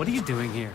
What are you doing here?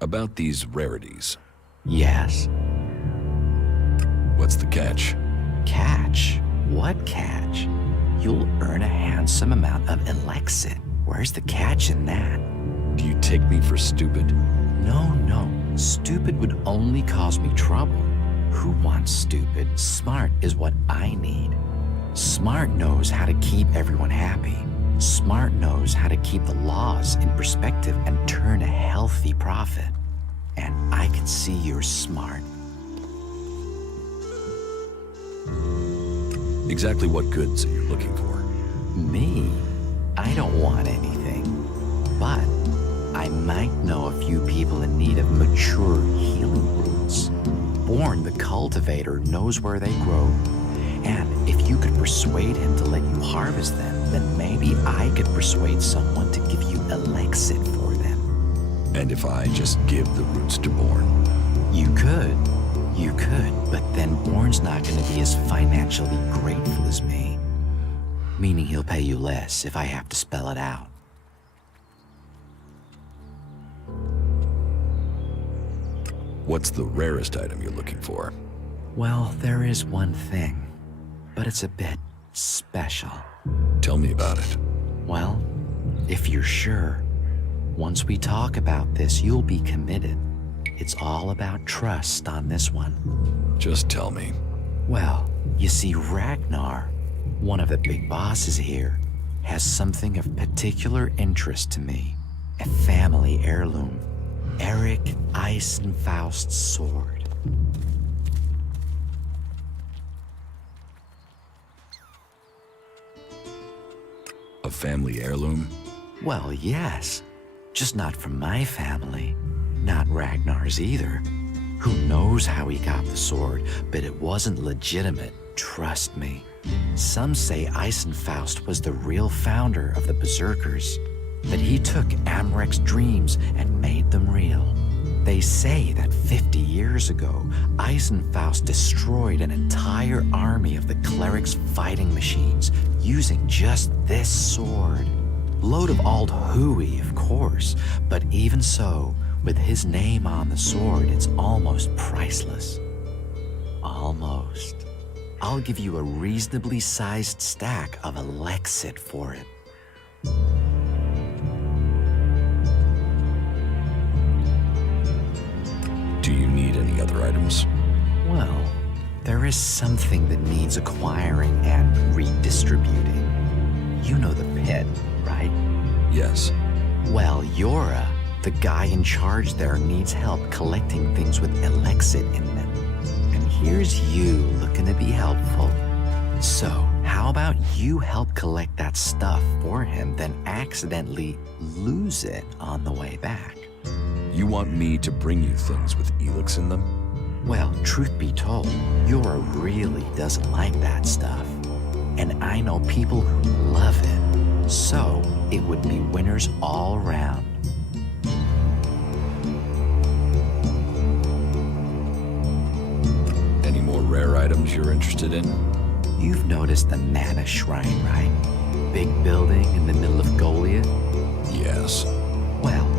About these rarities, Yes. what's the catch? Catch? What catch? You'll earn a handsome amount of elixir. Where's the catch in that? Do you take me for stupid? No. Stupid would only cause me trouble. Who wants stupid? Smart is what I need. Smart knows how to keep everyone happy. Smart knows how to keep the laws in perspective and turn a healthy profit. And I can see you're smart. Exactly what goods are you looking for? Me? I don't want anything. But I might know a few people in need of mature healing roots. Born the cultivator knows where they grow. And if you could persuade him to let you harvest them, then maybe I could persuade someone to give you elixir for them. And if I just give the roots to Born? You could, but then Bourne's not going to be as financially grateful as me. Meaning he'll pay you less if I have to spell it out. What's the rarest item you're looking for? Well, there is one thing, but it's a bit special. Tell me about it. Well, if you're sure, once we talk about this, you'll be committed. It's all about trust on this one. Just tell me. Well, you see, Ragnar, one of the big bosses here, has something of particular interest to me. A family heirloom. Eric Eisenfaust's sword. A family heirloom? Well, yes. Just not from my family. Not Ragnar's either. Who knows how he got the sword, but it wasn't legitimate, trust me. Some say Eisenfaust was the real founder of the Berserkers, that he took Amrek's dreams and made them real. They say that 50 years ago, Eisenfaust destroyed an entire army of the clerics' fighting machines using just this sword. Load of old hooey, of course, but even so, with his name on the sword, it's almost priceless. Almost. I'll give you a reasonably sized stack of elixir for it. Do you need any other items? Well, there is something that needs acquiring and redistributing. You know the pit, right? Yes. Well, Yora, the guy in charge there, needs help collecting things with elixir in them. And here's you looking to be helpful. So, how about you help collect that stuff for him, then accidentally lose it on the way back? You want me to bring you things with ELEX in them? Well, truth be told, Yora really doesn't like that stuff. And I know people who love it. So, it would be winners all around. Any more rare items you're interested in? You've noticed the Mana Shrine, right? Big building in the middle of Goliath? Yes. Well,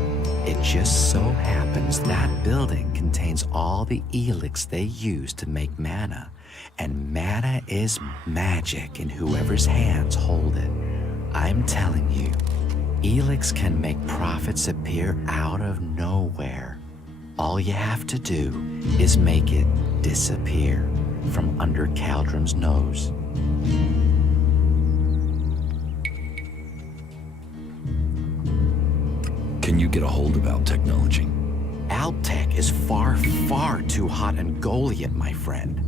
it just so happens that building contains all the elix they use to make mana. And mana is magic in whoever's hands hold it. I'm telling you, elix can make profits appear out of nowhere. All you have to do is make it disappear from under Caldrum's nose. Can you get a hold of our technology? Altec is far, far too hot and Goliath, my friend.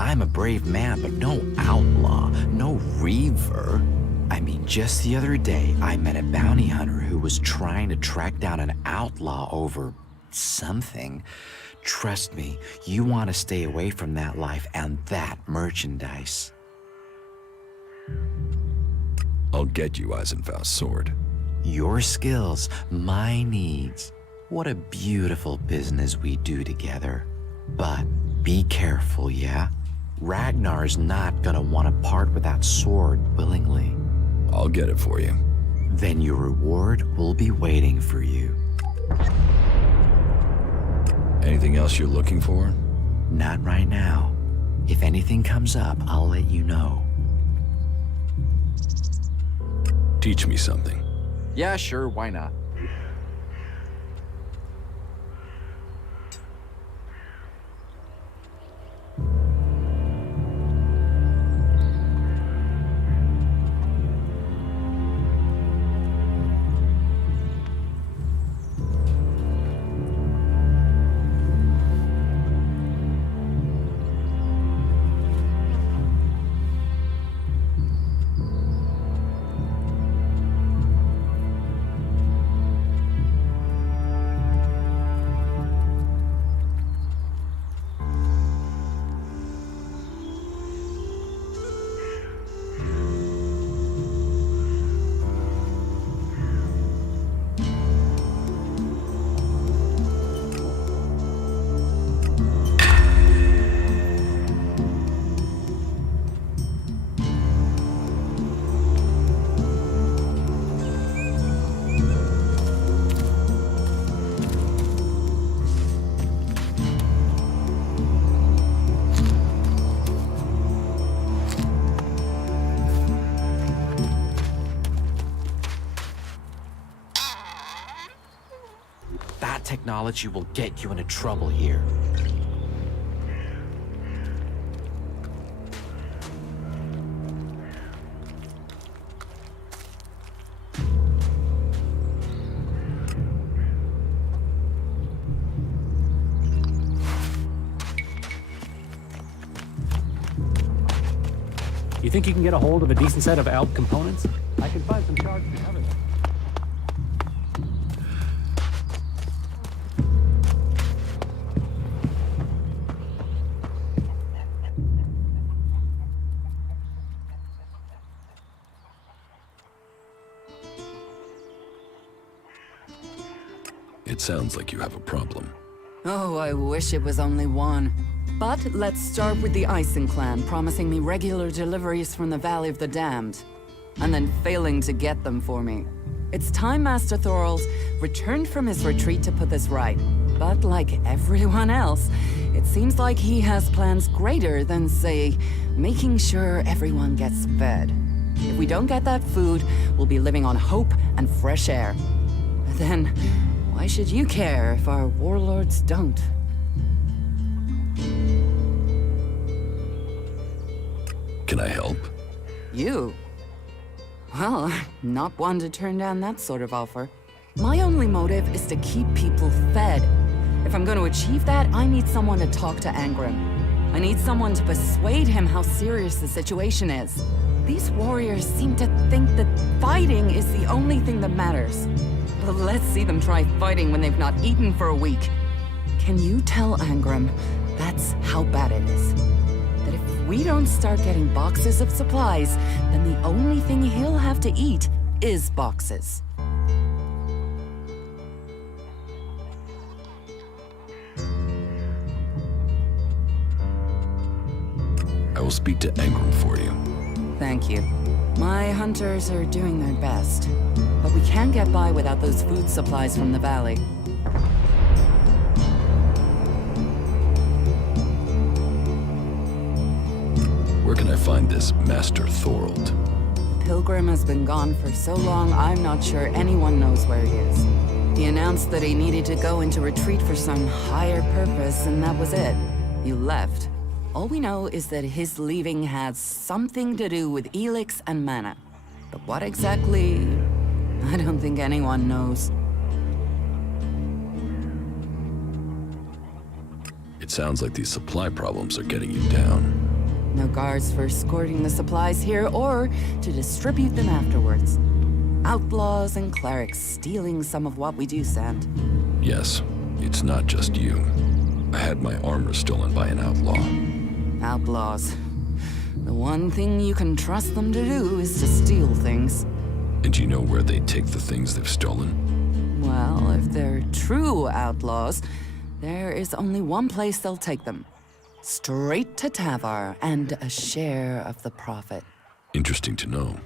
I'm a brave man, but no outlaw, no reaver. I mean, just the other day, I met a bounty hunter who was trying to track down an outlaw over something. Trust me, you want to stay away from that life and that merchandise. I'll get you Eisenfaust's sword. Your skills, my needs. What a beautiful business we do together. But be careful, yeah? Ragnar's not gonna want to part with that sword willingly. I'll get it for you. Then your reward will be waiting for you. Anything else you're looking for? Not right now. If anything comes up, I'll let you know. Teach me something. Yeah, sure, why not? That technology will get you into trouble here. You think you can get a hold of a decent set of ALP components? I can find some shards to cover them. It sounds like you have a problem. Oh, I wish it was only one. But let's start with the Ison clan promising me regular deliveries from the Valley of the Damned, and then failing to get them for me. It's time Master Thorol's returned from his retreat to put this right. But like everyone else, it seems like he has plans greater than, say, making sure everyone gets fed. If we don't get that food, we'll be living on hope and fresh air. Then, why should you care if our warlords don't? Can I help? You? Well, I'm not one to turn down that sort of offer. My only motive is to keep people fed. If I'm going to achieve that, I need someone to talk to Angrim. I need someone to persuade him how serious the situation is. These warriors seem to think that fighting is the only thing that matters. But let's see them try fighting when they've not eaten for a week. Can you tell Angrim that's how bad it is? That if we don't start getting boxes of supplies, then the only thing he'll have to eat is boxes. I will speak to Angrim for you. Thank you. My hunters are doing their best, but we can't get by without those food supplies from the valley. Where can I find this Master Thorold? Pilgrim has been gone for so long, I'm not sure anyone knows where he is. He announced that he needed to go into retreat for some higher purpose, and that was it. He left. All we know is that his leaving had something to do with ELEX and mana. But what exactly, I don't think anyone knows. It sounds like these supply problems are getting you down. No guards for escorting the supplies here or to distribute them afterwards. Outlaws and clerics stealing some of what we do send. Yes, it's not just you. I had my armor stolen by an outlaw. Outlaws. The one thing you can trust them to do is to steal things. And do you know where they take the things they've stolen? Well, if they're true outlaws, there is only one place they'll take them. Straight to Tavar and a share of the profit. Interesting to know.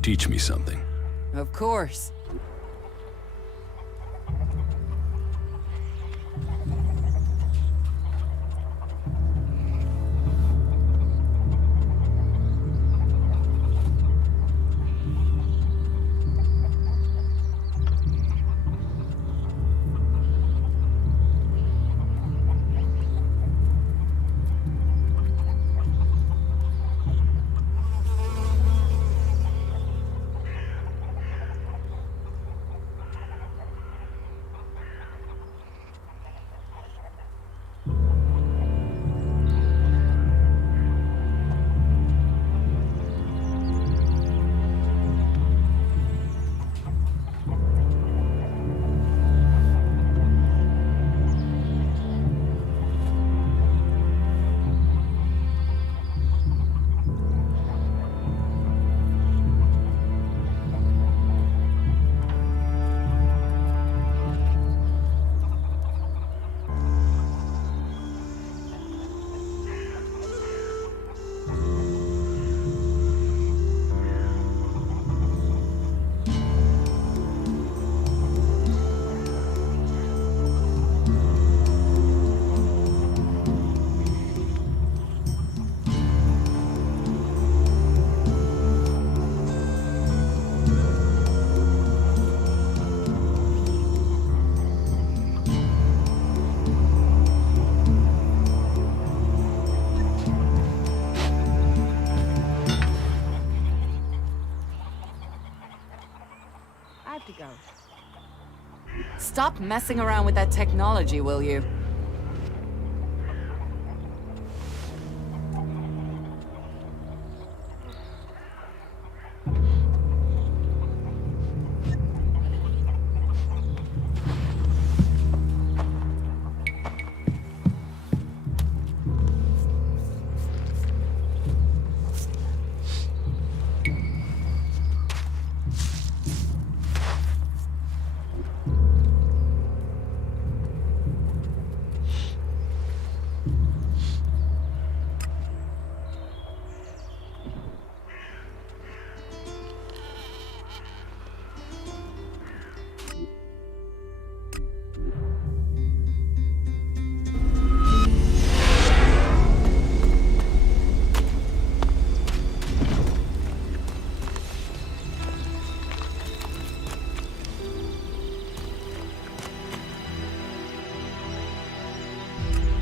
Teach me something. Of course. To go. Stop messing around with that technology, will you?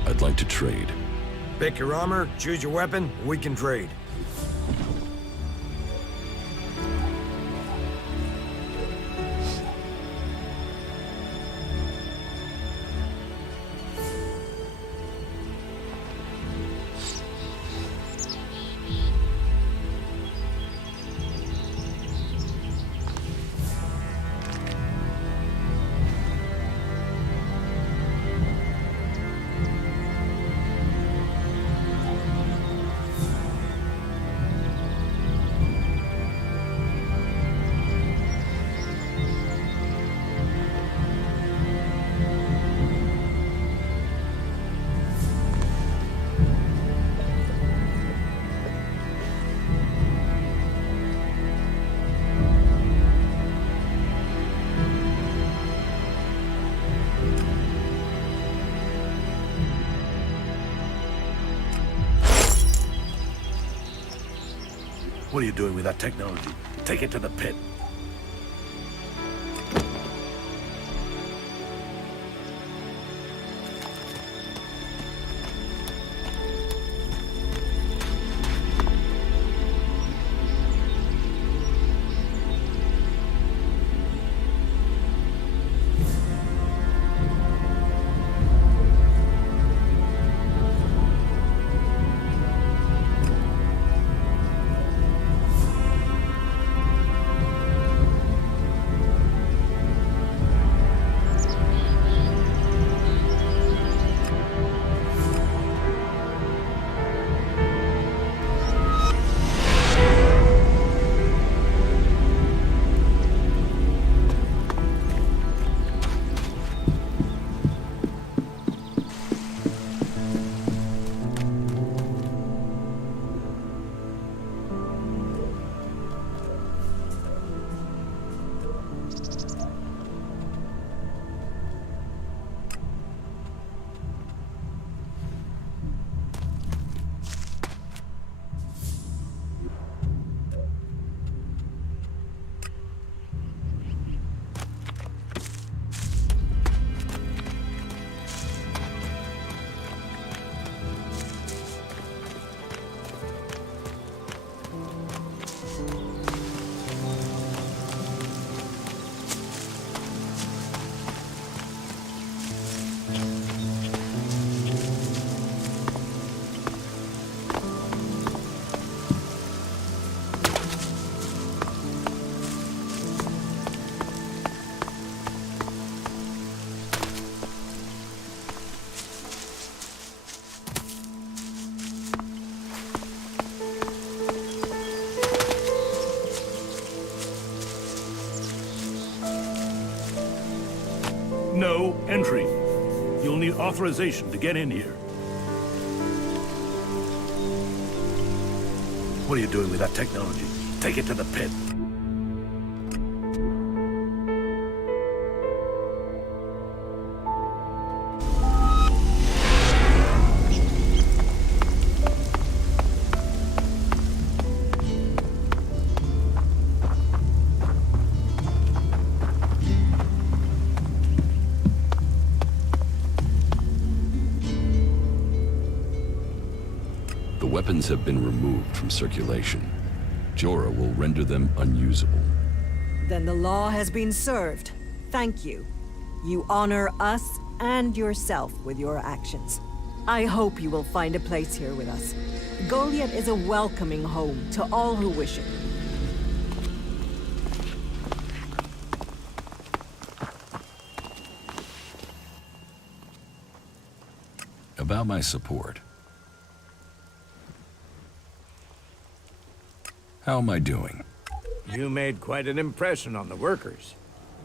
I'd like to trade. Pick your armor, choose your weapon, we can trade. What are you doing with that technology? Take it to the pit. No entry. You'll need authorization to get in here. What are you doing with that technology? Take it to the pit. The weapons have been removed from circulation. Jorah will render them unusable. Then the law has been served. Thank you. You honor us and yourself with your actions. I hope you will find a place here with us. Goliath is a welcoming home to all who wish it. About my support. How am I doing? You made quite an impression on the workers.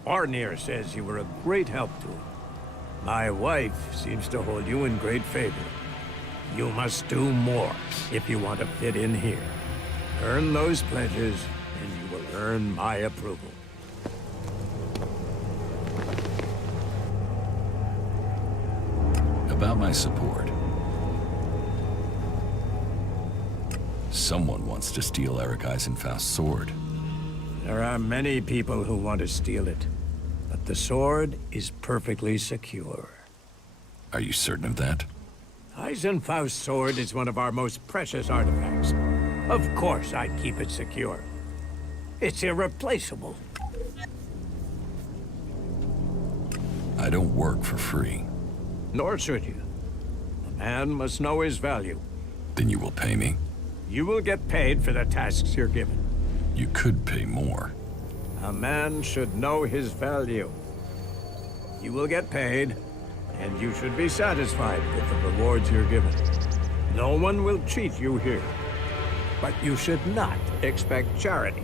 Barnir says you were a great help to him. My wife seems to hold you in great favor. You must do more if you want to fit in here. Earn those pledges, and you will earn my approval. About my support. Someone wants to steal Eric Eisenfaust's sword. There are many people who want to steal it, but the sword is perfectly secure. Are you certain of that? Eisenfaust's sword is one of our most precious artifacts. Of course I'd keep it secure. It's irreplaceable. I don't work for free. Nor should you. A man must know his value. Then you will pay me? You will get paid for the tasks you're given. You could pay more. A man should know his value. You will get paid, and you should be satisfied with the rewards you're given. No one will cheat you here. But you should not expect charity.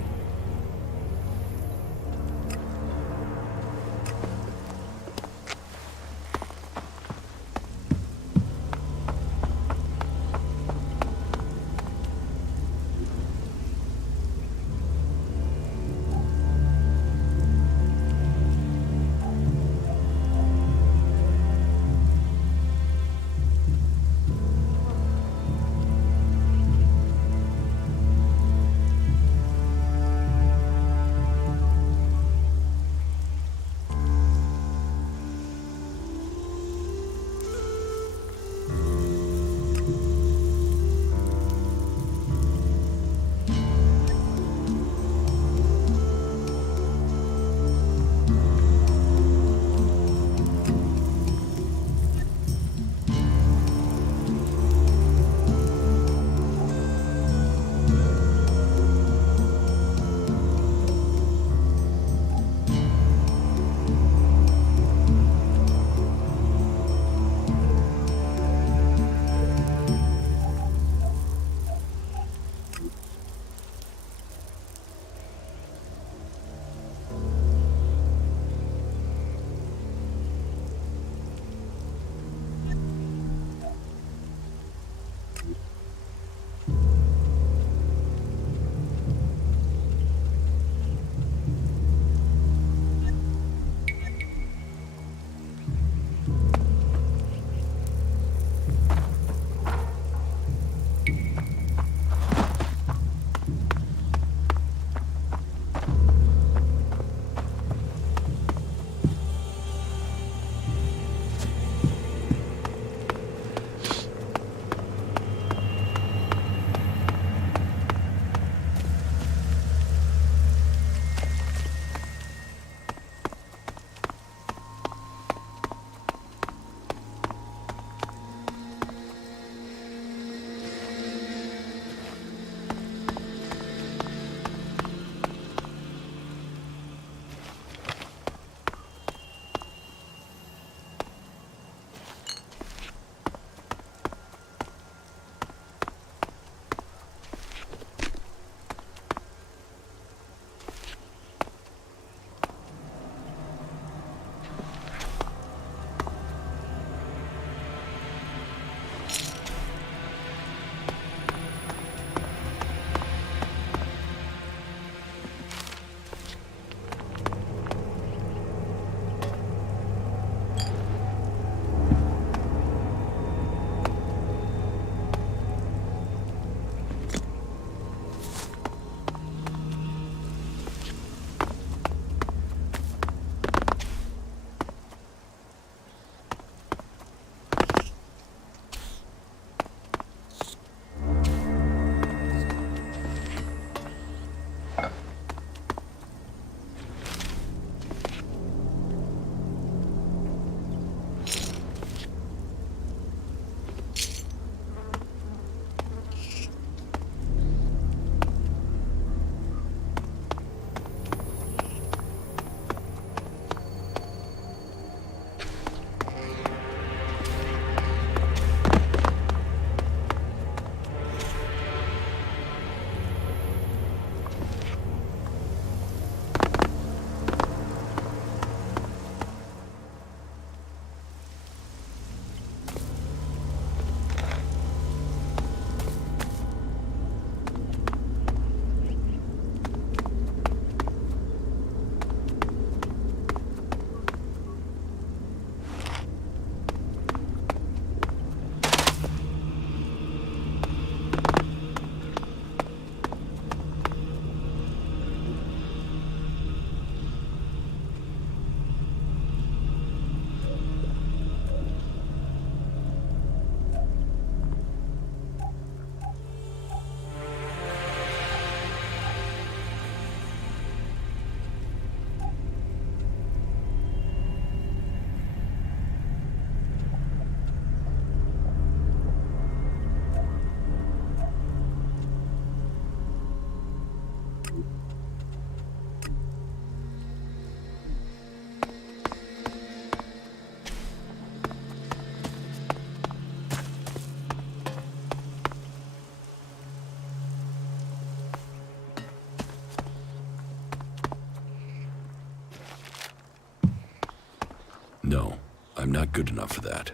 No, I'm not good enough for that.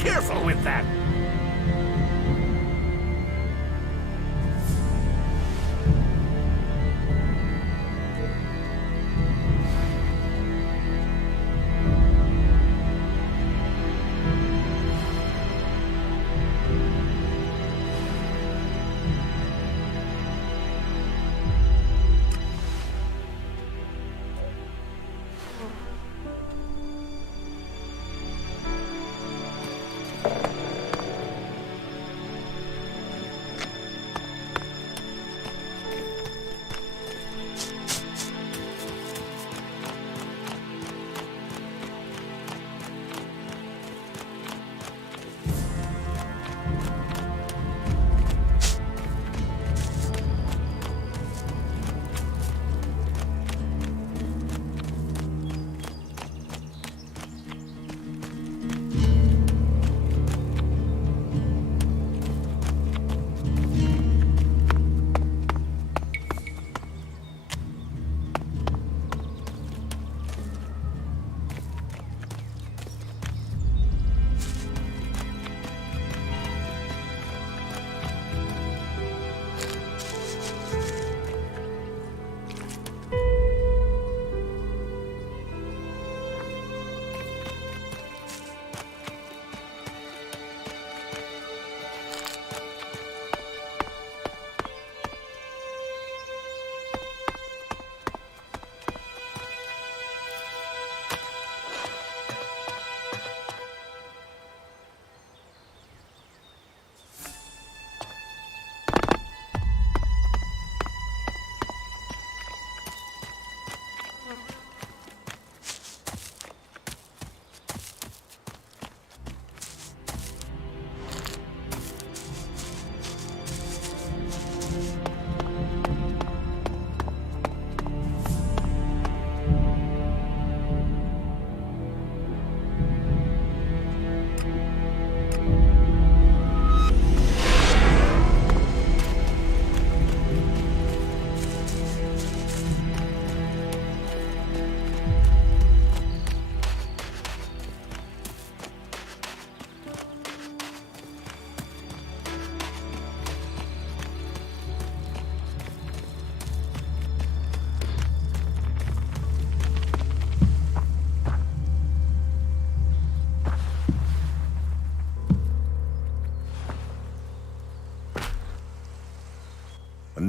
Careful with that!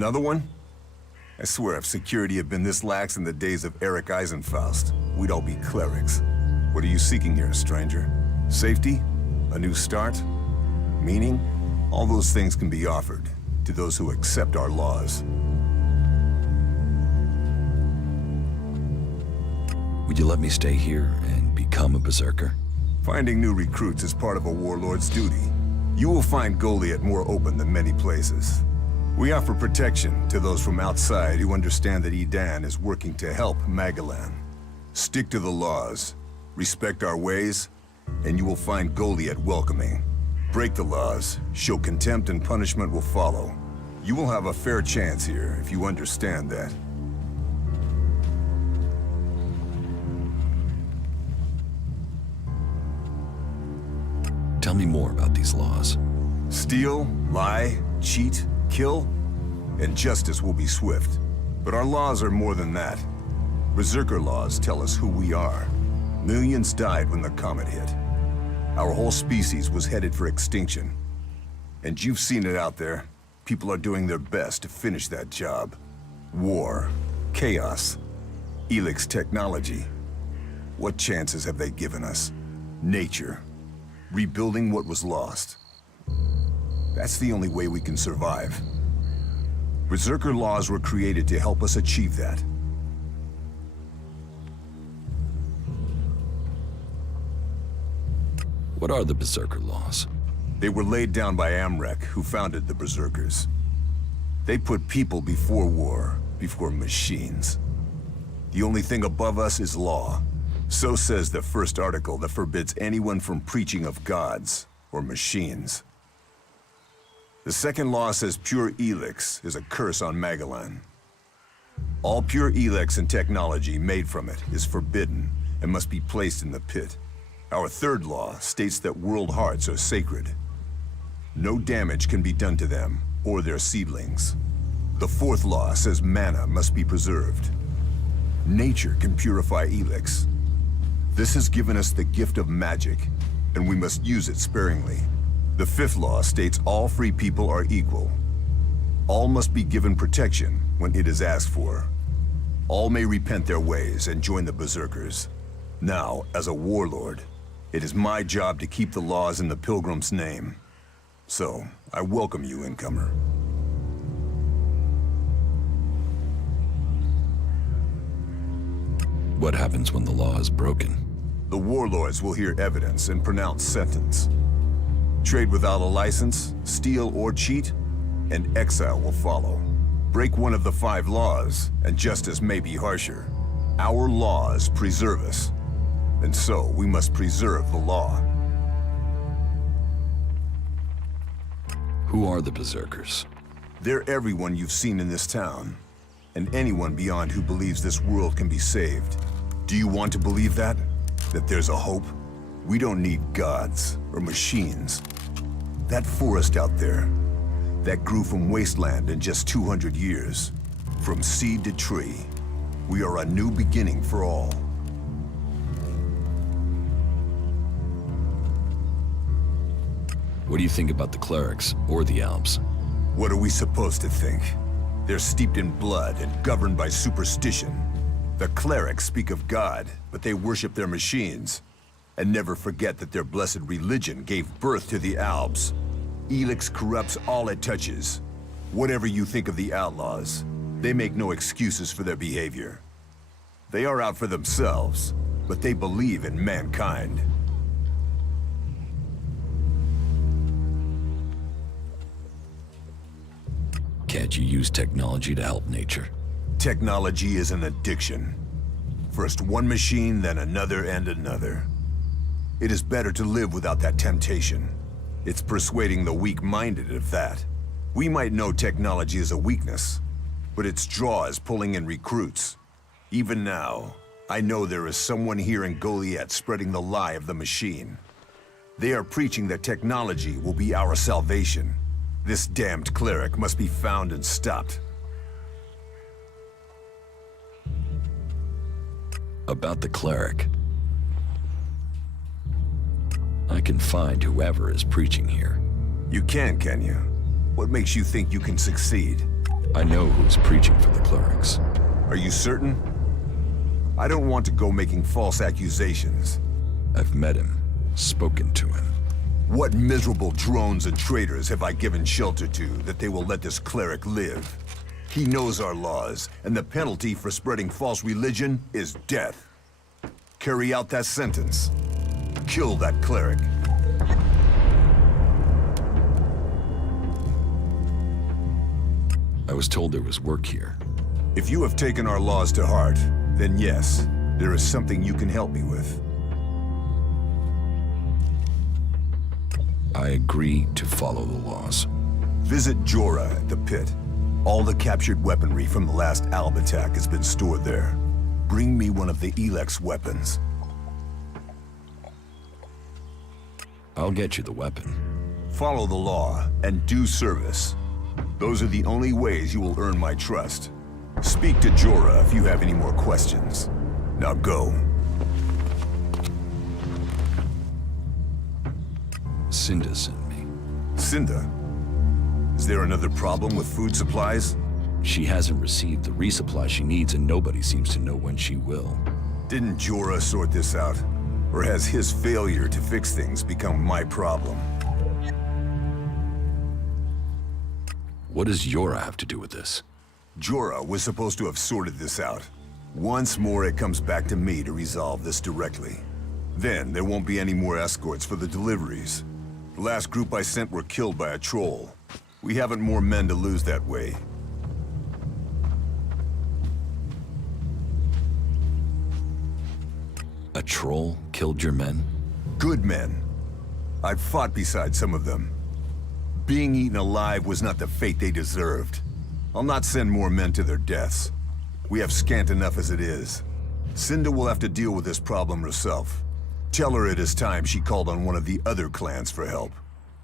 Another one? I swear if security had been this lax in the days of Eric Eisenfaust, we'd all be clerics. What are you seeking here, stranger? Safety? A new start? Meaning? All those things can be offered to those who accept our laws. Would you let me stay here and become a berserker? Finding new recruits is part of a warlord's duty. You will find Goliath more open than many places. We offer protection to those from outside who understand that Edan is working to help Magalan. Stick to the laws, respect our ways, and you will find Goliath welcoming. Break the laws, show contempt, and punishment will follow. You will have a fair chance here if you understand that. Tell me more about these laws. Steal, lie, cheat, kill, and justice will be swift. But our laws are more than that. Berserker laws tell us who we are. Millions died when the comet hit. Our whole species was headed for extinction. And you've seen it out there. People are doing their best to finish that job. War, chaos, ELEX technology. What chances have they given us? Nature. Rebuilding what was lost. That's the only way we can survive. Berserker laws were created to help us achieve that. What are the Berserker laws? They were laid down by Amrek, who founded the Berserkers. They put people before war, before machines. The only thing above us is law. So says the first article that forbids anyone from preaching of gods or machines. The second law says pure ELEX is a curse on Magalan. All pure ELEX and technology made from it is forbidden and must be placed in the pit. Our third law states that world hearts are sacred. No damage can be done to them or their seedlings. The fourth law says mana must be preserved. Nature can purify ELEX. This has given us the gift of magic, and we must use it sparingly. The fifth law states all free people are equal. All must be given protection when it is asked for. All may repent their ways and join the Berserkers. Now, as a warlord, it is my job to keep the laws in the Pilgrim's name. So, I welcome you, incomer. What happens when the law is broken? The warlords will hear evidence and pronounce sentence. Trade without a license, steal or cheat, and exile will follow. Break one of the 5 laws, and justice may be harsher. Our laws preserve us, and so we must preserve the law. Who are the Berserkers? They're everyone you've seen in this town, and anyone beyond who believes this world can be saved. Do you want to believe that? That there's a hope? We don't need gods or machines. That forest out there, that grew from wasteland in just 200 years. From seed to tree, we are a new beginning for all. What do you think about the clerics or the Alps? What are we supposed to think? They're steeped in blood and governed by superstition. The clerics speak of God, but they worship their machines. And never forget that their blessed religion gave birth to the Alps. ELEX corrupts all it touches. Whatever you think of the outlaws, they make no excuses for their behavior. They are out for themselves, but they believe in mankind. Can't you use technology to help nature? Technology is an addiction. First one machine, then another and another. It is better to live without that temptation. It's persuading the weak-minded of that. We might know technology is a weakness, but its draw is pulling in recruits. Even now, I know there is someone here in Goliath spreading the lie of the machine. They are preaching that technology will be our salvation. This damned cleric must be found and stopped. About the cleric. I can find whoever is preaching here. You can you? What makes you think you can succeed? I know who's preaching for the clerics. Are you certain? I don't want to go making false accusations. I've met him, spoken to him. What miserable drones and traitors have I given shelter to that they will let this cleric live? He knows our laws, and the penalty for spreading false religion is death. Carry out that sentence. Kill that cleric. I was told there was work here. If you have taken our laws to heart, then yes, there is something you can help me with. I agree to follow the laws. Visit Jorah at the pit. All the captured weaponry from the last Alb attack has been stored there. Bring me one of the ELEX weapons. I'll get you the weapon. Follow the law and do service. Those are the only ways you will earn my trust. Speak to Jorah if you have any more questions. Now go. Cinda sent me. Cinda? Is there another problem with food supplies? She hasn't received the resupply she needs, and nobody seems to know when she will. Didn't Jorah sort this out? Or has his failure to fix things become my problem? What does Jorah have to do with this? Jorah was supposed to have sorted this out. Once more, it comes back to me to resolve this directly. Then, there won't be any more escorts for the deliveries. The last group I sent were killed by a troll. We haven't more men to lose that way. A troll killed your men? Good men. I've fought beside some of them. Being eaten alive was not the fate they deserved. I'll not send more men to their deaths. We have scant enough as it is. Cinda will have to deal with this problem herself. Tell her it is time she called on one of the other clans for help.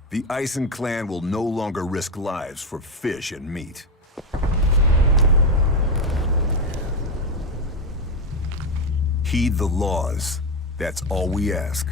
The Ison clan will no longer risk lives for fish and meat. Heed the laws. That's all we ask.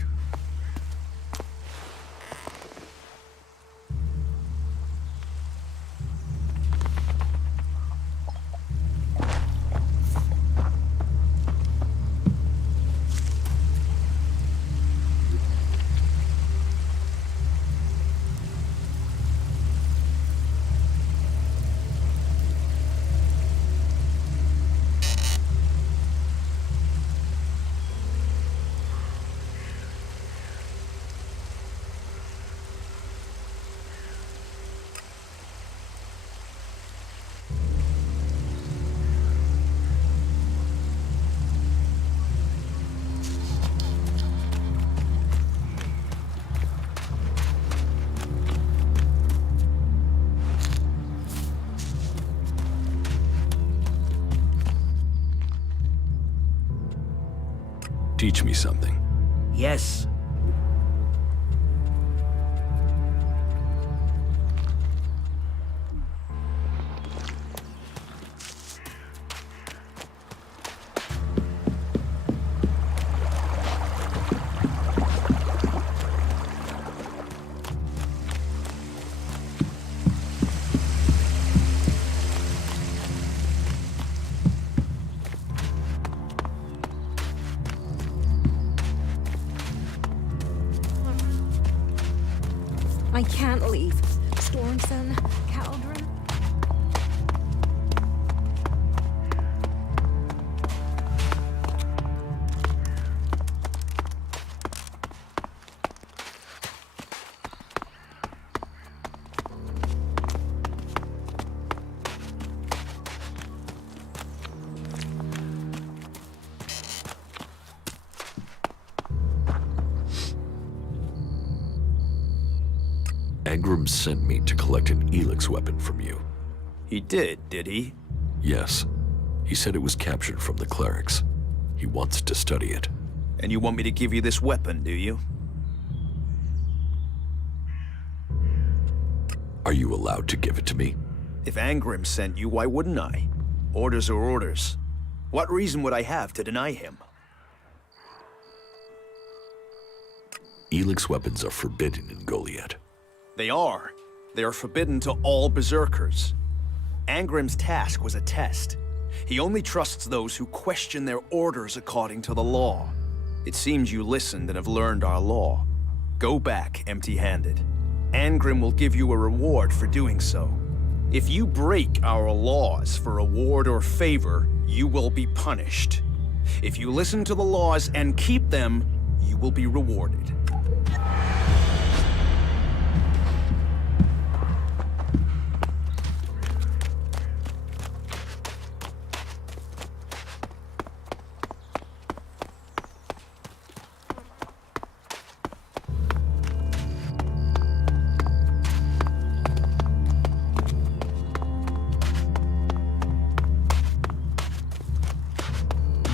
Teach me something. Yes. I can't leave. Stormson, Caldron. Engram sent me to collect an ELEX weapon from you. He did he? Yes. He said it was captured from the clerics. He wants to study it. And you want me to give you this weapon, do you? Are you allowed to give it to me? If Angrim sent you, why wouldn't I? Orders are orders. What reason would I have to deny him? ELEX weapons are forbidden in Goliad. They are. They are forbidden to all berserkers. Angrim's task was a test. He only trusts those who question their orders according to the law. It seems you listened and have learned our law. Go back empty-handed. Angrim will give you a reward for doing so. If you break our laws for reward or favor, you will be punished. If you listen to the laws and keep them, you will be rewarded.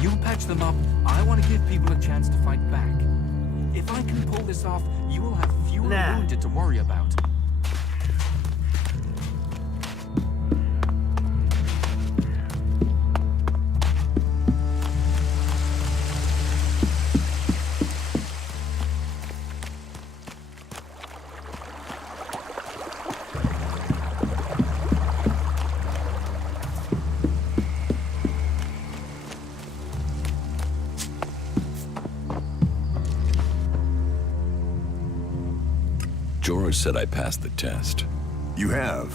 You patch them up. I want to give people a chance to fight back. If I can pull this off, you will have fewer wounded to worry about. Jorah said I passed the test. You have.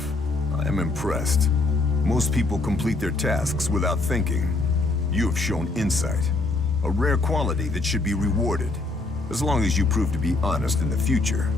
I am impressed. Most people complete their tasks without thinking. You have shown insight. A rare quality that should be rewarded, as long as you prove to be honest in the future.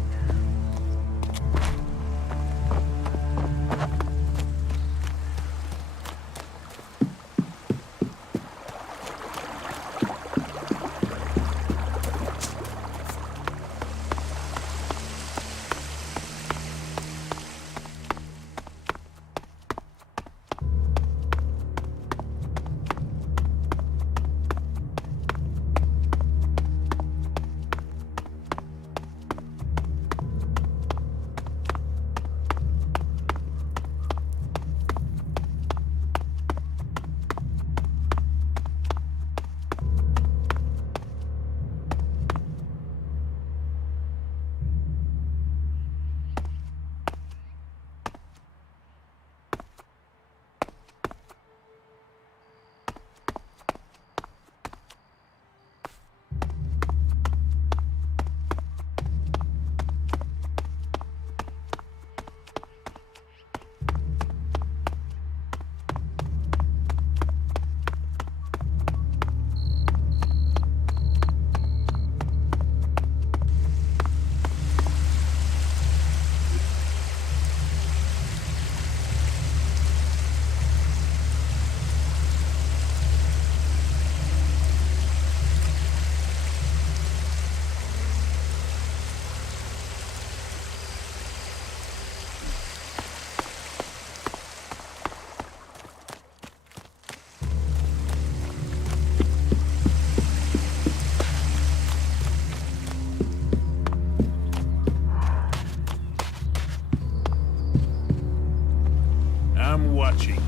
I'm watching.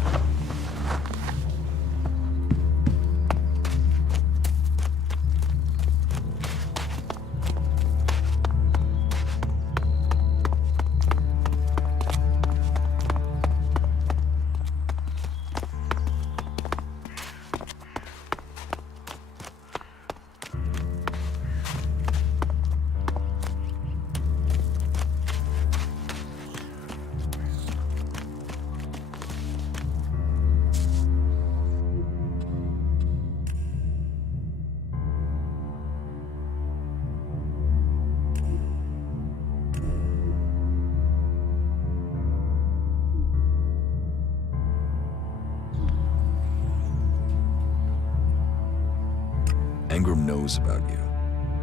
Angrim knows about you.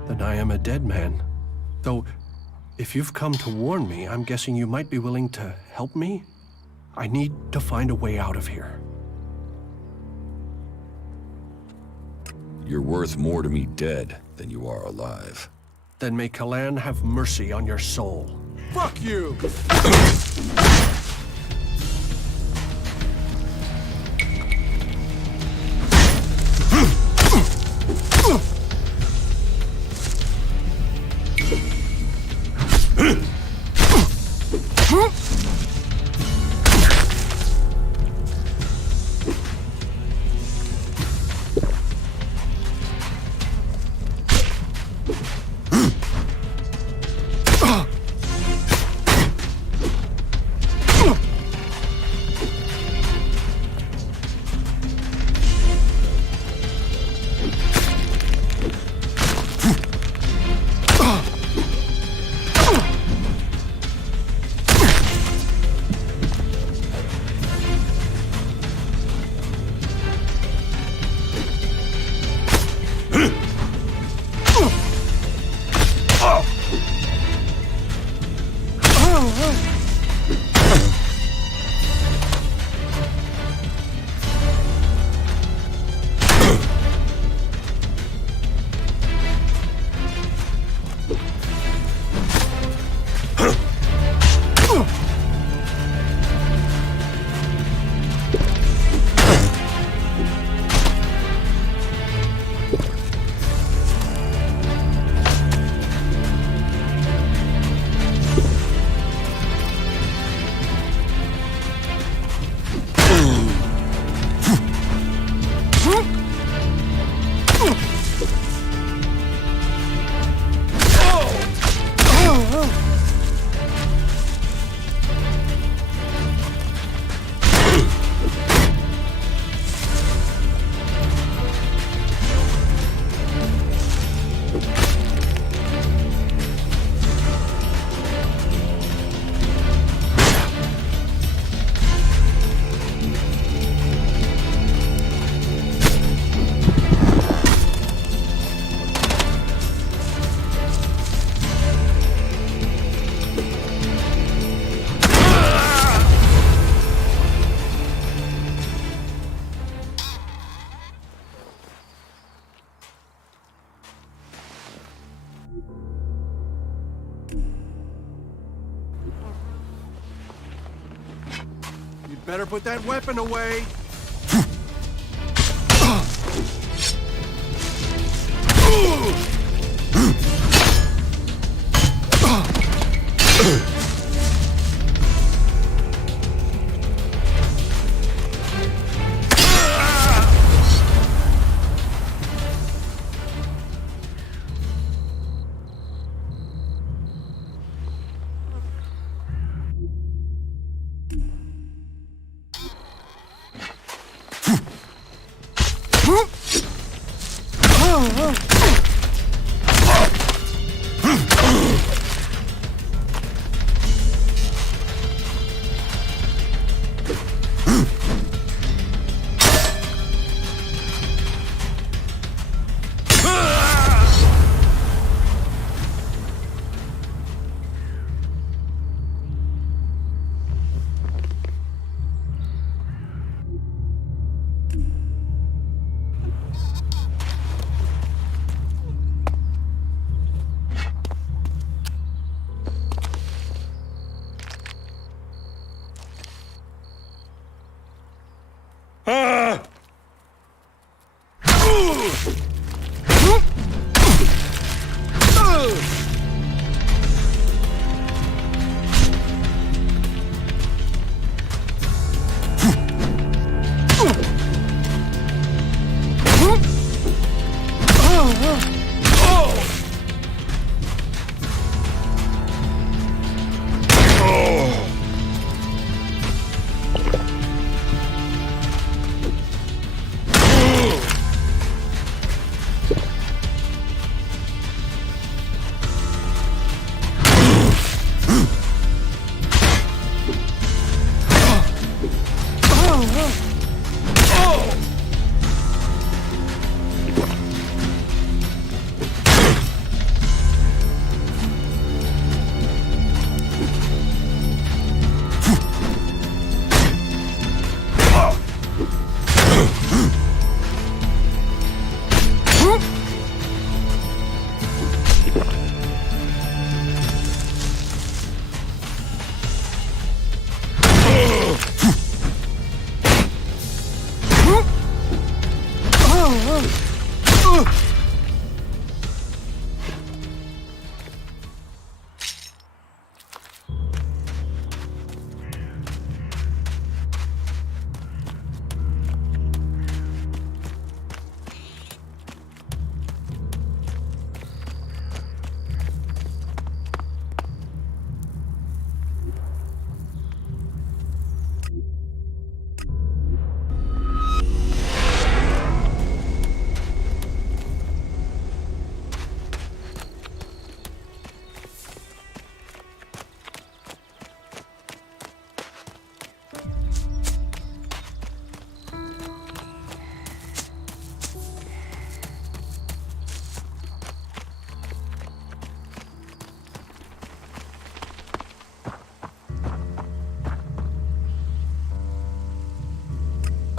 Then I am a dead man. Though, if you've come to warn me, I'm guessing you might be willing to help me? I need to find a way out of here. You're worth more to me dead than you are alive. Then may Kalan have mercy on your soul. Fuck you! Better put that weapon away.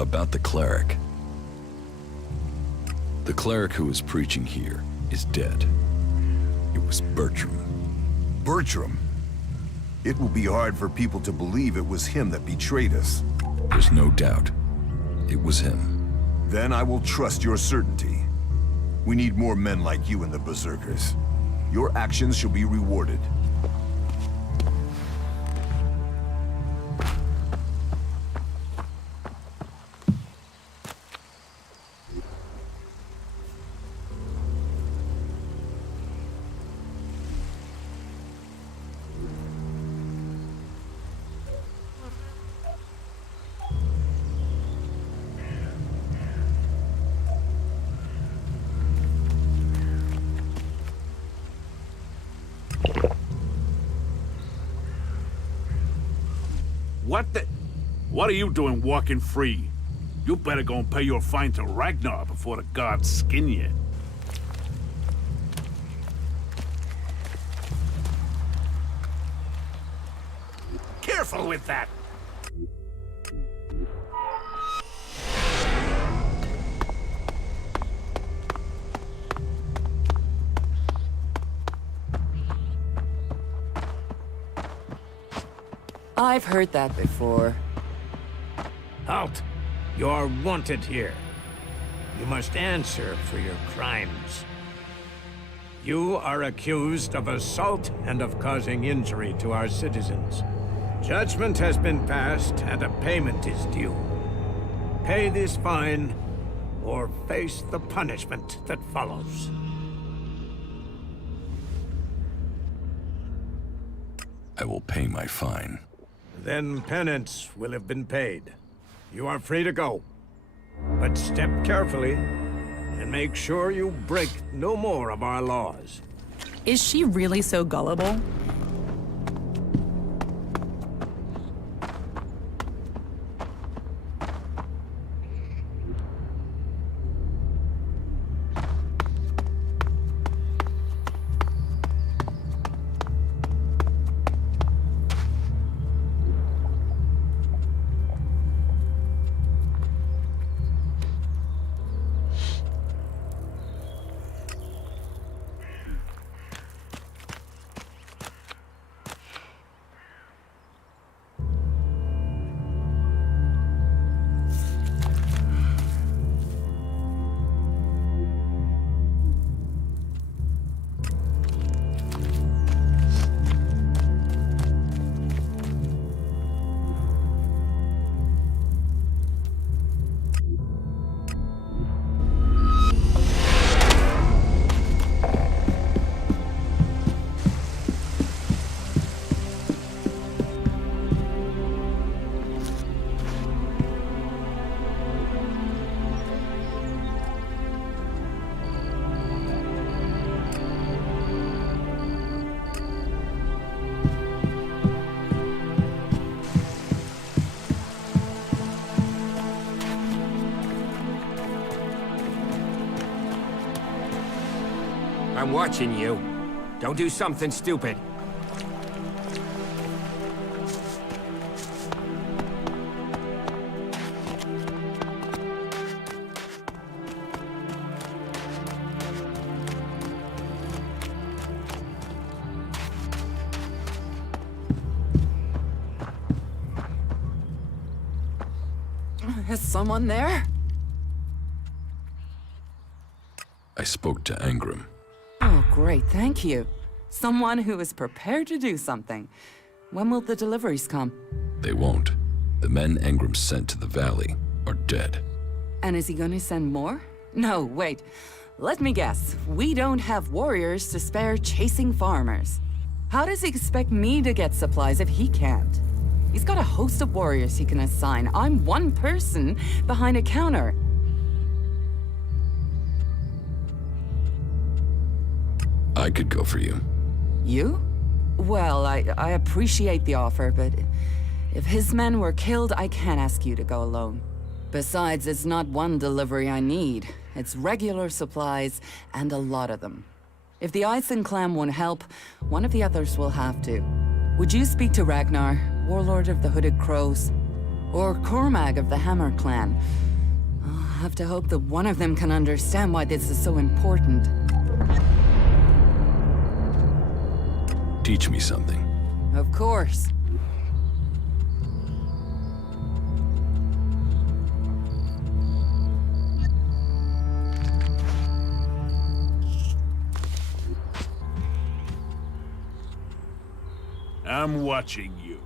About the cleric. The cleric who was preaching here is dead. It was Bertram. Bertram? It will be hard for people to believe it was him that betrayed us. There's no doubt. It was him. Then I will trust your certainty. We need more men like you in the Berserkers. Your actions shall be rewarded. What are you doing walking free? You better go and pay your fine to Ragnar before the gods skin you. Careful with that! I've heard that before. Halt! You're wanted here. You must answer for your crimes. You are accused of assault and of causing injury to our citizens. Judgment has been passed and a payment is due. Pay this fine or face the punishment that follows. I will pay my fine. Then penance will have been paid. You are free to go. But step carefully and make sure you break no more of our laws. Is she really so gullible? I'm watching you. Don't do something stupid. Is someone there? I spoke to Angram. Oh, great, thank you. Someone who is prepared to do something. When will the deliveries come? They won't. The men Angram sent to the valley are dead. And is he gonna send more? No, wait. Let me guess. We don't have warriors to spare chasing farmers. How does he expect me to get supplies if he can't? He's got a host of warriors he can assign. I'm one person behind a counter. I could go for you. You? Well, I appreciate the offer, but if his men were killed, I can't ask you to go alone. Besides, it's not one delivery I need. It's regular supplies, and a lot of them. If the Ison clan won't help, one of the others will have to. Would you speak to Ragnar, Warlord of the Hooded Crows? Or Cormag of the Hammer clan? I'll have to hope that one of them can understand why this is so important. Teach me something. Of course. I'm watching you.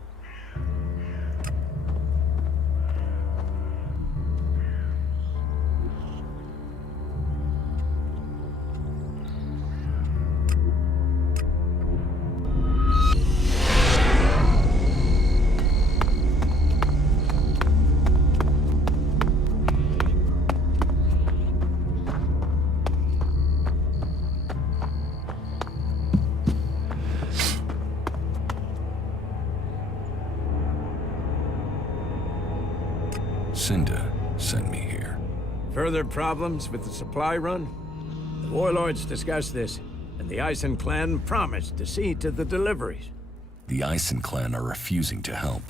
Cinda sent me here. Further problems with the supply run? The warlords discussed this, and the Ison clan promised to see to the deliveries. The Ison clan are refusing to help.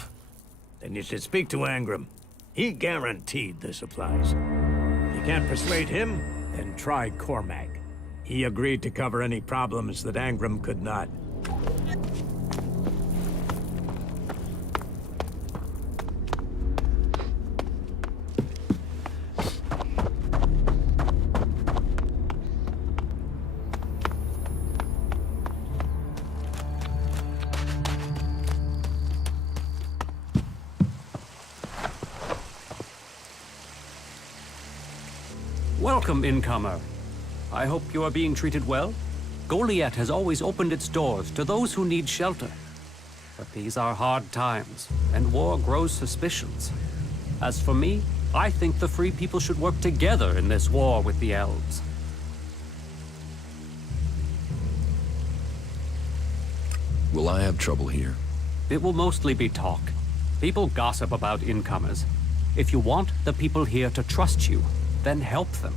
Then you should speak to Angram. He guaranteed the supplies. If you can't persuade him, then try Cormag. He agreed to cover any problems that Angram could not. Welcome, incomer. I hope you are being treated well. Goliath has always opened its doors to those who need shelter. But these are hard times, and war grows suspicions. As for me, I think the free people should work together in this war with the elves. Will I have trouble here? It will mostly be talk. People gossip about incomers. If you want the people here to trust you, then help them.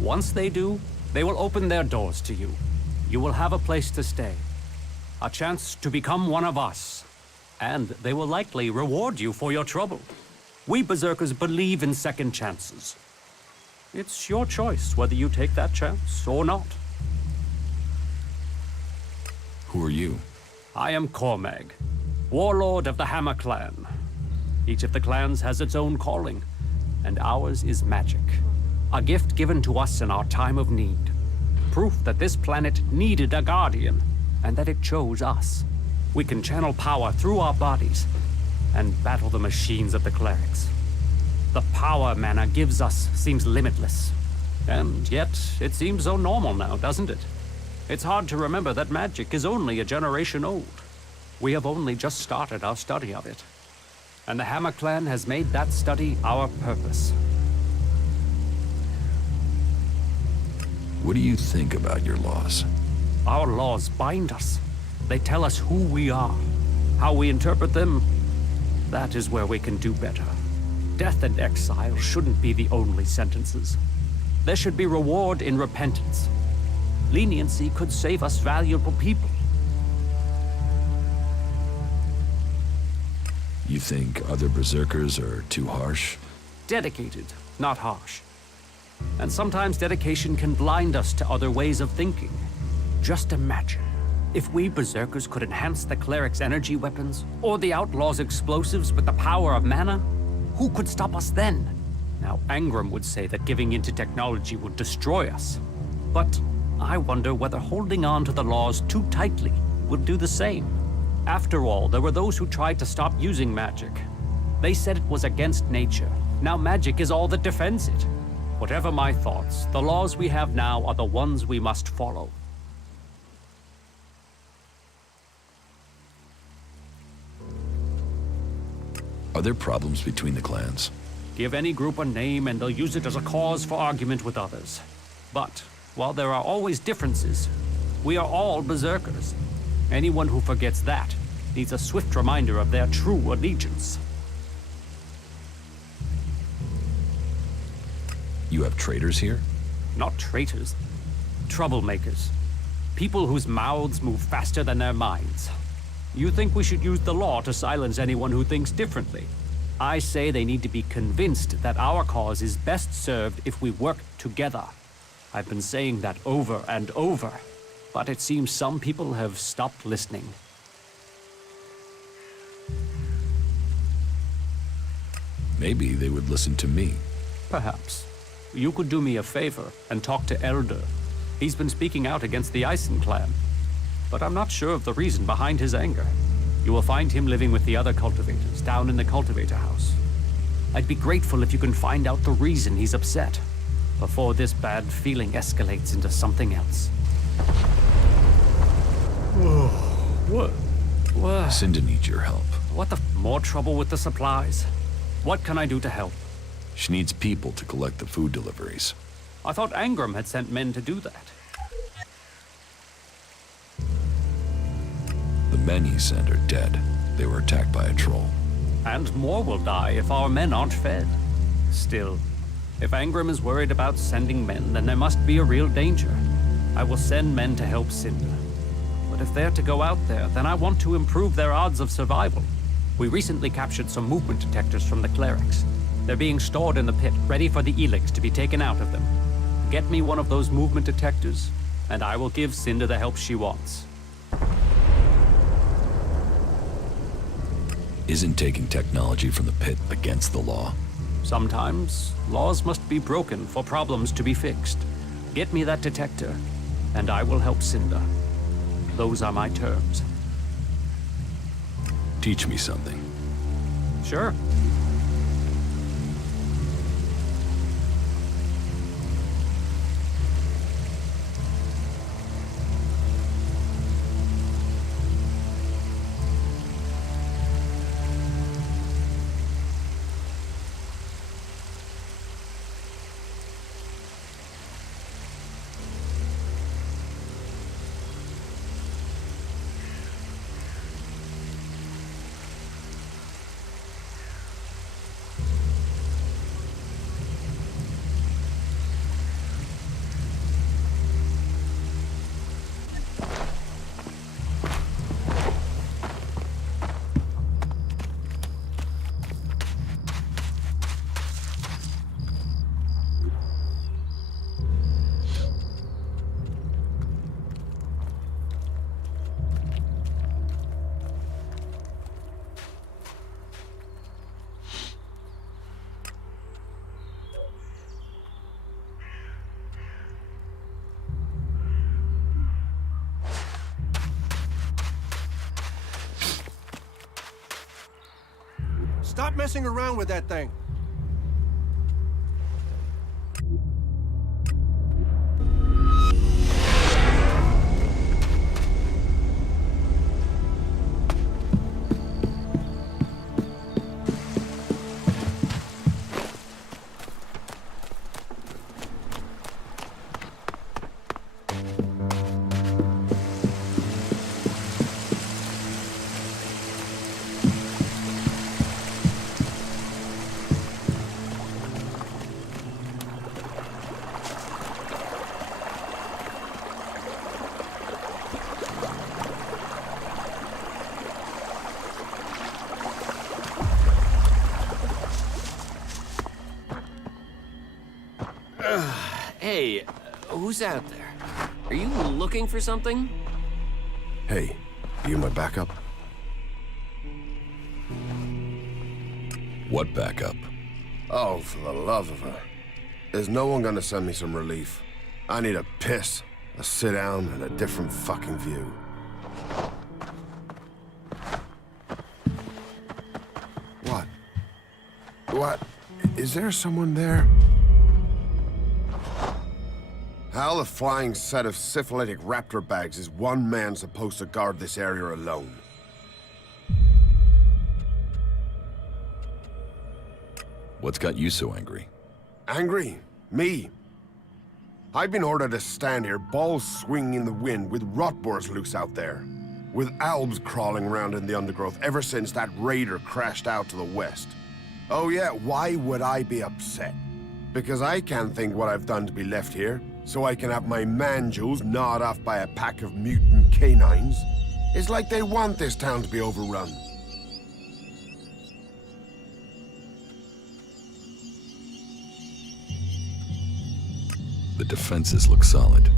Once they do, they will open their doors to you. You will have a place to stay. A chance to become one of us. And they will likely reward you for your trouble. We Berserkers believe in second chances. It's your choice whether you take that chance or not. Who are you? I am Cormag, warlord of the Hammer Clan. Each of the clans has its own calling, and ours is magic. A gift given to us in our time of need. Proof that this planet needed a guardian, and that it chose us. We can channel power through our bodies, and battle the machines of the clerics. The power mana gives us seems limitless. And yet, it seems so normal now, doesn't it? It's hard to remember that magic is only a generation old. We have only just started our study of it. And the Hammer Clan has made that study our purpose. What do you think about your laws? Our laws bind us. They tell us who we are. How we interpret them, that is where we can do better. Death and exile shouldn't be the only sentences. There should be reward in repentance. Leniency could save us valuable people. You think other Berserkers are too harsh? Dedicated, not harsh. And sometimes dedication can blind us to other ways of thinking. Just imagine, if we Berserkers could enhance the cleric's energy weapons, or the outlaws' explosives with the power of mana, who could stop us then? Now, Angram would say that giving into technology would destroy us. But I wonder whether holding on to the laws too tightly would do the same. After all, there were those who tried to stop using magic. They said it was against nature. Now magic is all that defends it. Whatever my thoughts, the laws we have now are the ones we must follow. Are there problems between the clans? Give any group a name and they'll use it as a cause for argument with others. But while there are always differences, we are all Berserkers. Anyone who forgets that needs a swift reminder of their true allegiance. You have traitors here? Not traitors. Troublemakers. People whose mouths move faster than their minds. You think we should use the law to silence anyone who thinks differently? I say they need to be convinced that our cause is best served if we work together. I've been saying that over and over. But it seems some people have stopped listening. Maybe they would listen to me. Perhaps. You could do me a favor and talk to Elder. He's been speaking out against the Eisen clan. But I'm not sure of the reason behind his anger. You will find him living with the other cultivators down in the cultivator house. I'd be grateful if you can find out the reason he's upset, before this bad feeling escalates into something else. What? Cinda needs your help. What the more trouble with the supplies? What can I do to help? She needs people to collect the food deliveries. I thought Angram had sent men to do that. The men he sent are dead. They were attacked by a troll. And more will die if our men aren't fed. Still, if Angram is worried about sending men, then there must be a real danger. I will send men to help Cinda. But if they're to go out there, then I want to improve their odds of survival. We recently captured some movement detectors from the clerics. They're being stored in the pit, ready for the ELEX to be taken out of them. Get me one of those movement detectors, and I will give Cinda the help she wants. Isn't taking technology from the pit against the law? Sometimes, laws must be broken for problems to be fixed. Get me that detector, and I will help Cinda. Those are my terms. Teach me something. Stop messing around with that thing. Hey, who's out there? Are you looking for something? Hey, you my backup? What backup? Oh, for the love of her. Is no one gonna send me some relief? I need a piss, a sit down, and a different fucking view. What? What? Is there someone there? How the flying set of syphilitic raptor bags is one man supposed to guard this area alone? What's got you so angry? Angry? Me? I've been ordered to stand here, balls swinging in the wind, with rotboars loose out there. With albs crawling around in the undergrowth ever since that raider crashed out to the west. Oh yeah, why would I be upset? Because I can't think what I've done to be left here, so I can have my man-jewels gnawed off by a pack of mutant canines. It's like they want this town to be overrun. The defenses look solid.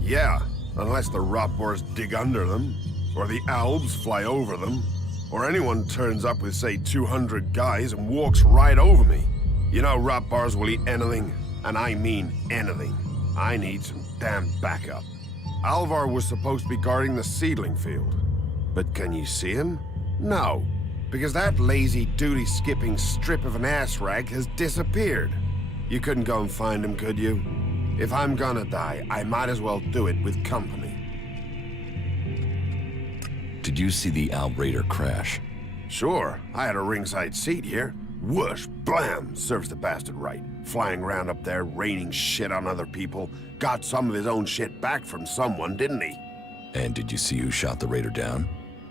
Yeah, unless the rotboars dig under them, or the albs fly over them, or anyone turns up with, say, 200 guys and walks right over me. You know rotboars will eat anything, and I mean anything. I need some damn backup. Alvar was supposed to be guarding the seedling field. But can you see him? No, because that lazy duty-skipping strip of an ass rag has disappeared. You couldn't go and find him, could you? If I'm gonna die, I might as well do it with company. Did you see the Al Raider crash? Sure, I had a ringside seat here. Whoosh, blam, serves the bastard right. Flying around up there, raining shit on other people. Got some of his own shit back from someone, didn't he? And did you see who shot the Raider down?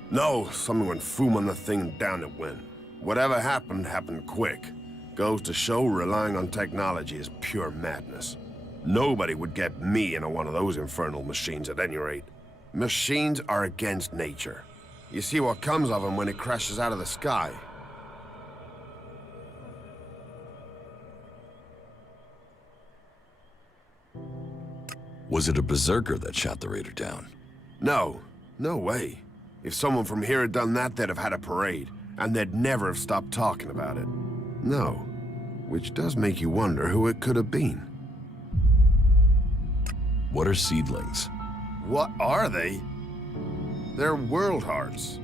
No, someone went foom on the thing and down it went. Whatever happened, happened quick. Goes to show relying on technology is pure madness. Nobody would get me into one of those infernal machines at any rate. Machines are against nature. You see what comes of them when it crashes out of the sky. Was it a berserker that shot the Raider down? No, no way. If someone from here had done that, they'd have had a parade, and they'd never have stopped talking about it. No, which does make you wonder who it could have been. What are seedlings? What are they? They're world hearts.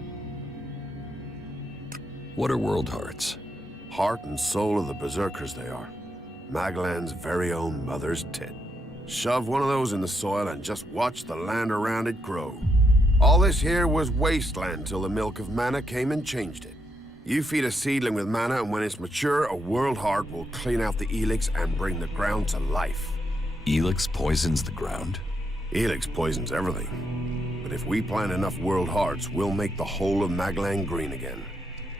What are world hearts? Heart and soul of the berserkers they are. Maglan's very own mother's tit. Shove one of those in the soil and just watch the land around it grow. All this here was wasteland till the milk of mana came and changed it. You feed a seedling with mana, and when it's mature, a world heart will clean out the ELEX and bring the ground to life. ELEX poisons the ground? ELEX poisons everything. But if we plant enough world hearts, we'll make the whole of Maglan green again.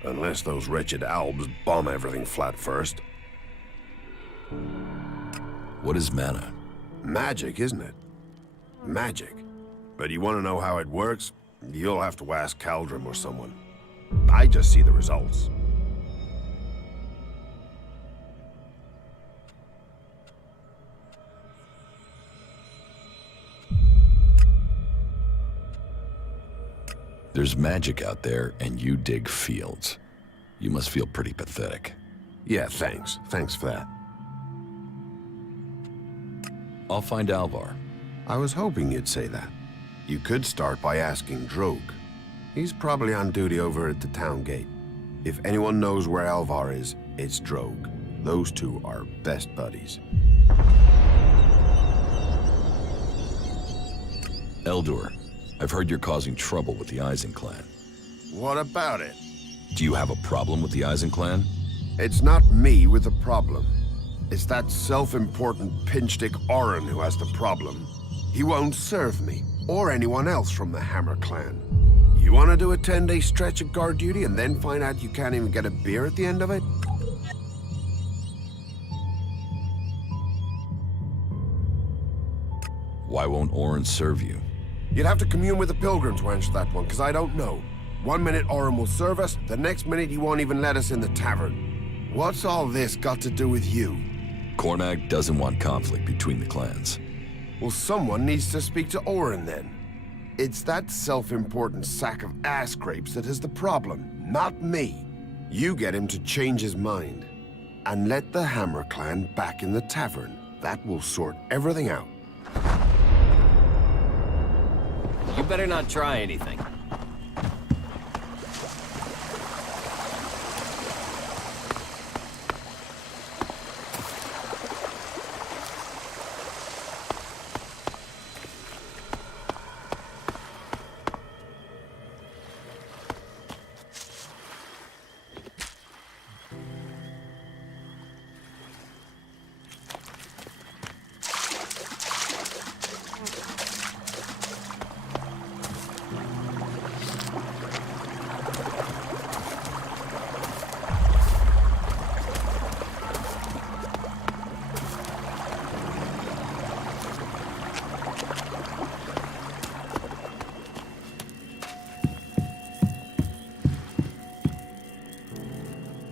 Unless those wretched albs bomb everything flat first. What is mana? Magic, isn't it? Magic. But you want to know how it works? You'll have to ask Caldrum or someone. I just see the results. There's magic out there, and you dig fields. You must feel pretty pathetic. Yeah, thanks. Thanks for that. I'll find Alvar. I was hoping you'd say that. You could start by asking Drogue. He's probably on duty over at the town gate. If anyone knows where Alvar is, it's Drogue. Those two are best buddies. Eldur, I've heard you're causing trouble with the Eisen clan. What about it? Do you have a problem with the Eisen clan? It's not me with the problem. It's that self-important pinchstick Orin who has the problem. He won't serve me, or anyone else from the Hammer clan. You want to do a 10-day stretch of guard duty and then find out you can't even get a beer at the end of it? Why won't Orin serve you? You'd have to commune with the Pilgrims to answer that one, because I don't know. One minute Orin will serve us, the next minute he won't even let us in the tavern. What's all this got to do with you? Cornag doesn't want conflict between the clans. Well, someone needs to speak to Orin then. It's that self-important sack of ass grapes that is the problem, not me. You get him to change his mind. And let the Hammer clan back in the tavern. That will sort everything out. You better not try anything.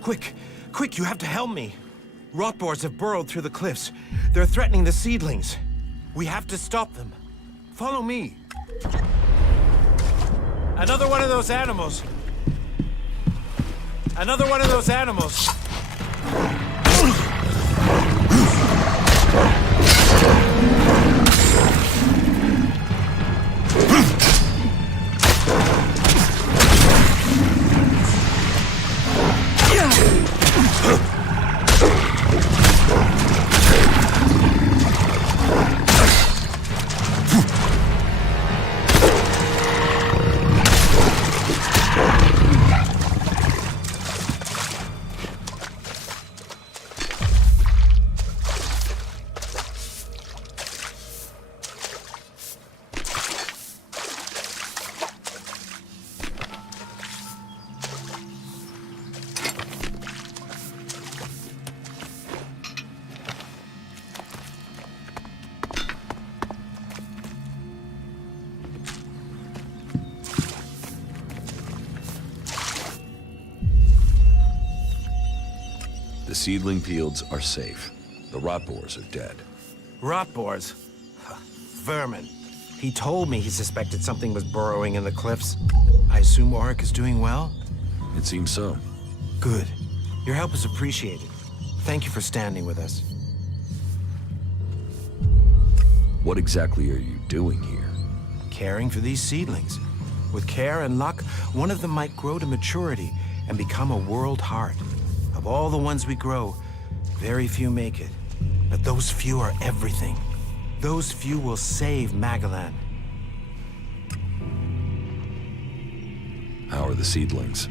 Quick! Quick, you have to help me! Rotboars have burrowed through the cliffs. They're threatening the seedlings. We have to stop them. Follow me. Another one of those animals! Another one of those animals! The seedling fields are safe. The rotboars are dead. Rotboars? Vermin. He told me he suspected something was burrowing in the cliffs. I assume Auric is doing well? It seems so. Good. Your help is appreciated. Thank you for standing with us. What exactly are you doing here? Caring for these seedlings. With care and luck, one of them might grow to maturity and become a world heart. Of all the ones we grow, very few make it. But those few are everything. Those few will save Magalan. How are the seedlings?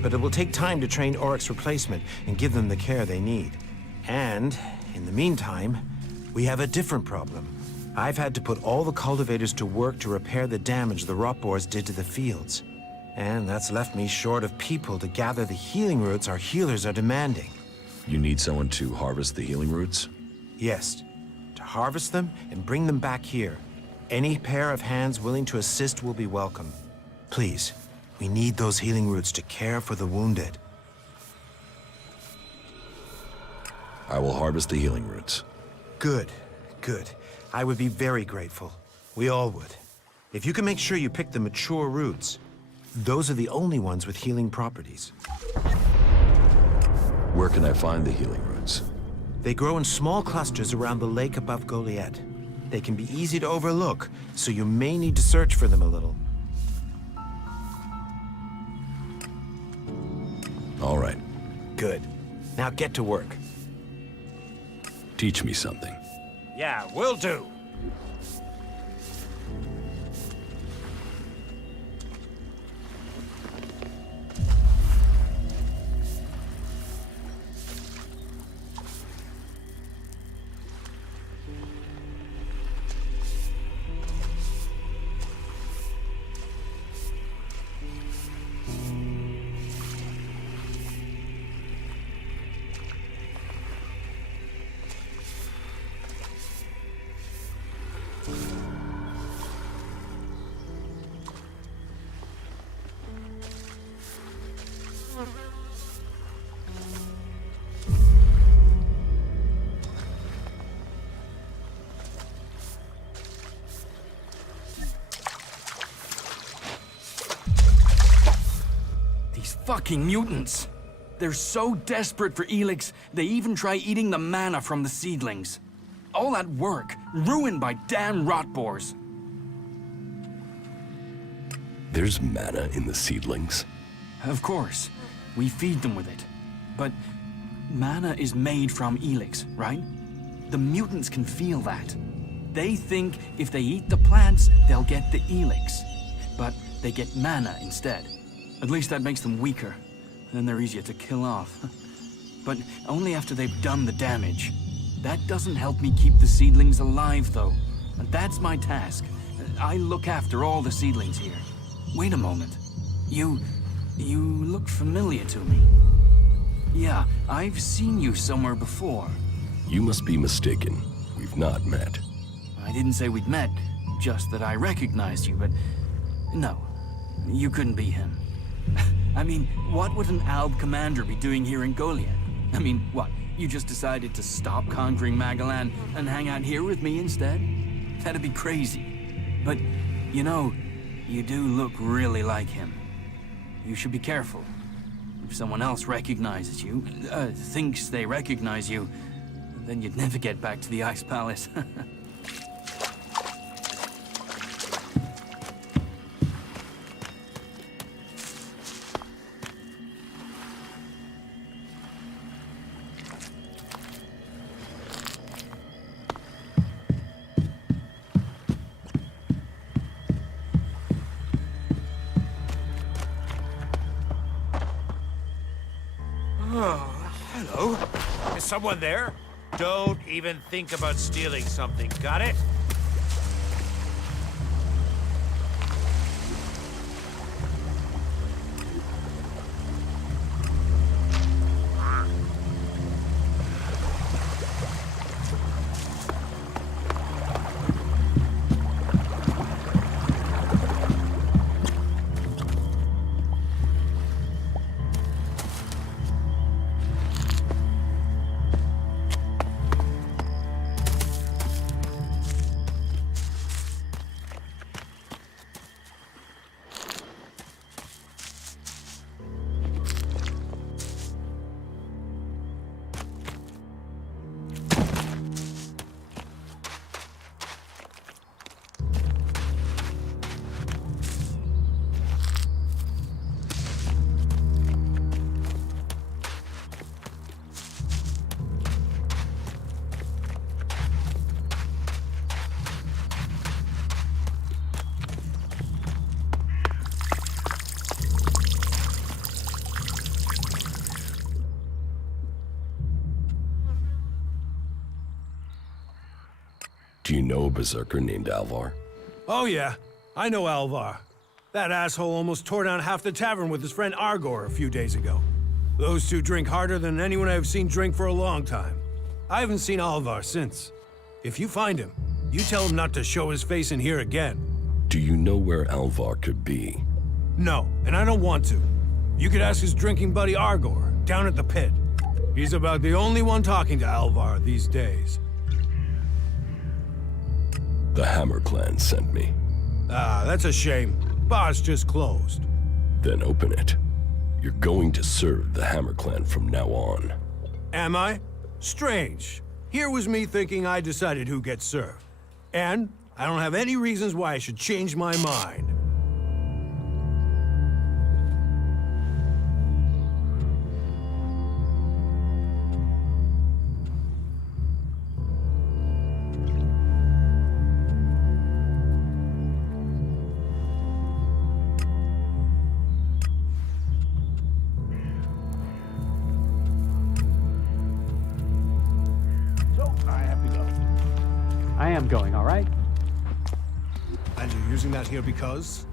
But it will take time to train Auric's replacement and give them the care they need. And, in the meantime, we have a different problem. I've had to put all the cultivators to work to repair the damage the rotboars did to the fields. And that's left me short of people to gather the healing roots our healers are demanding. You need someone to harvest the healing roots? Yes, to harvest them and bring them back here. Any pair of hands willing to assist will be welcome. Please, we need those healing roots to care for the wounded. I will harvest the healing roots. Good, good. I would be very grateful. We all would. If you can make sure you pick the mature roots, those are the only ones with healing properties. Where can I find the healing roots? They grow in small clusters around the lake above Goliath. They can be easy to overlook, so you may need to search for them a little. All right. Good. Now get to work. Teach me something. Yeah, will do. Fucking mutants! They're so desperate for ELEX, they even try eating the mana from the seedlings. All that work, ruined by damn rotboars. There's mana in the seedlings? Of course. We feed them with it. But mana is made from ELEX, right? The mutants can feel that. They think if they eat the plants, they'll get the ELEX. But they get mana instead. At least that makes them weaker. Then they're easier to kill off. But only after they've done the damage. That doesn't help me keep the seedlings alive, though. And that's my task. I look after all the seedlings here. Wait a moment. You look familiar to me. Yeah, I've seen you somewhere before. You must be mistaken. We've not met. I didn't say we'd met, just that I recognized you, but... No, you couldn't be him. I mean, what would an Alb commander be doing here in Goliad? I mean, what, you just decided to stop conquering Magalan and hang out here with me instead? That'd be crazy. But, you know, you do look really like him. You should be careful. If someone else recognizes you, thinks they recognize you, then you'd never get back to the Ice Palace. Hello? Is someone there? Don't even think about stealing something, got it? Do you know a berserker named Alvar? Oh yeah, I know Alvar. That asshole almost tore down half the tavern with his friend Argor a few days ago. Those two drink harder than anyone I've seen drink for a long time. I haven't seen Alvar since. If you find him, you tell him not to show his face in here again. Do you know where Alvar could be? No, and I don't want to. You could ask his drinking buddy Argor, down at the pit. He's about the only one talking to Alvar these days. The Hammer Clan sent me. Ah, that's a shame. Bar's just closed. Then open it. You're going to serve the Hammer Clan from now on. Am I? Strange. Here was me thinking I decided who gets served. And I don't have any reasons why I should change my mind. am going, all right? And you're using that here because?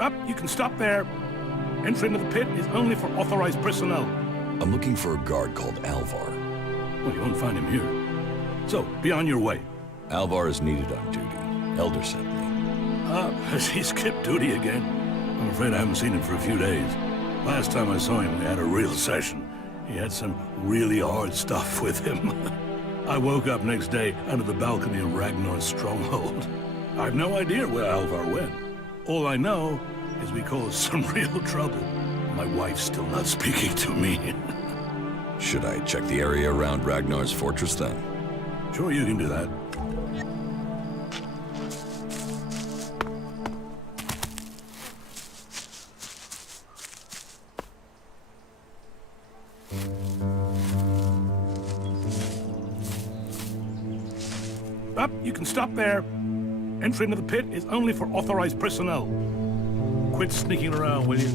Up, you can stop there. Entry into the pit is only for authorized personnel. I'm looking for a guard called Alvar. Well, you won't find him here. So, be on your way. Alvar is needed on duty. Elder sent me. Has he skipped duty again? I'm afraid I haven't seen him for a few days. Last time I saw him, we had a real session. He had some really hard stuff with him. I woke up next day under the balcony of Ragnar's stronghold. I have no idea where Alvar went. All I know is we caused some real trouble. My wife's still not speaking to me. Should I check the area around Ragnar's fortress then? Sure, you can do that. Up, you can stop there. Entry into the pit is only for authorized personnel. Quit sneaking around, will you?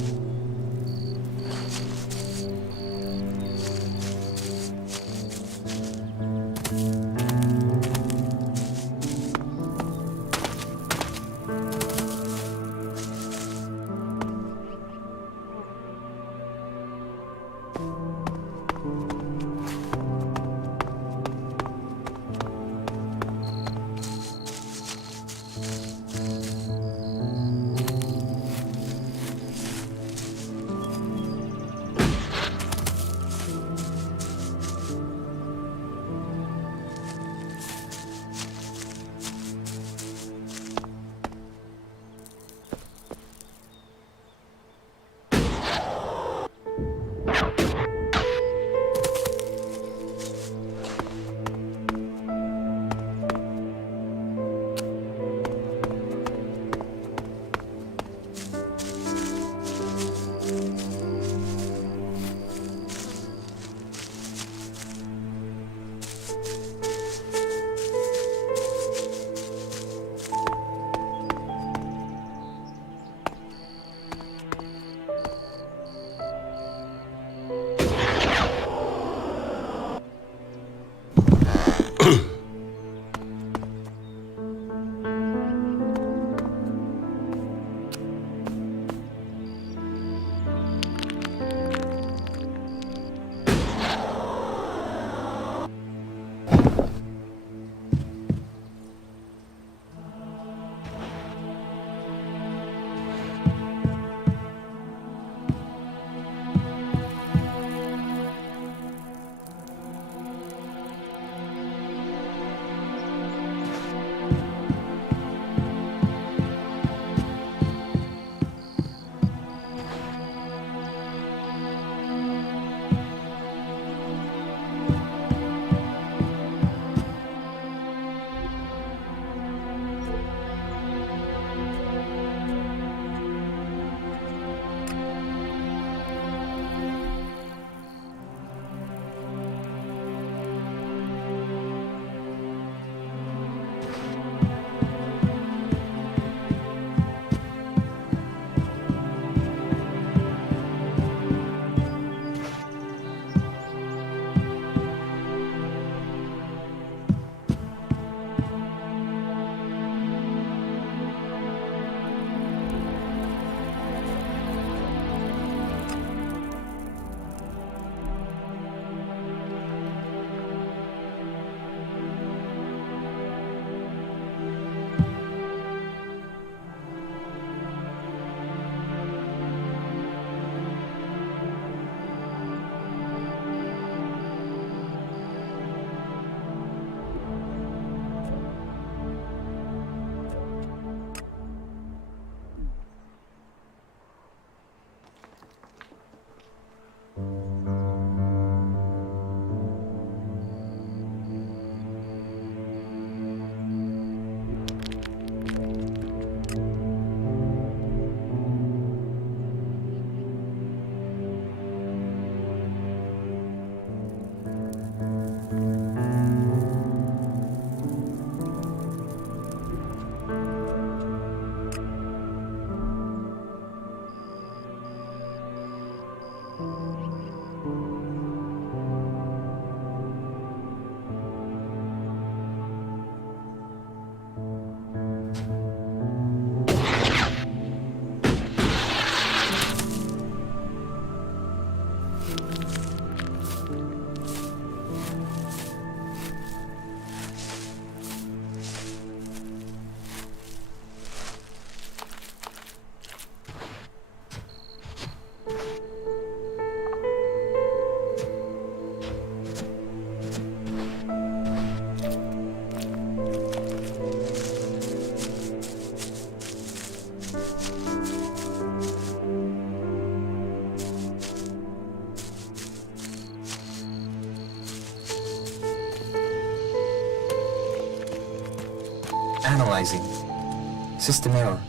Analyzing. System error.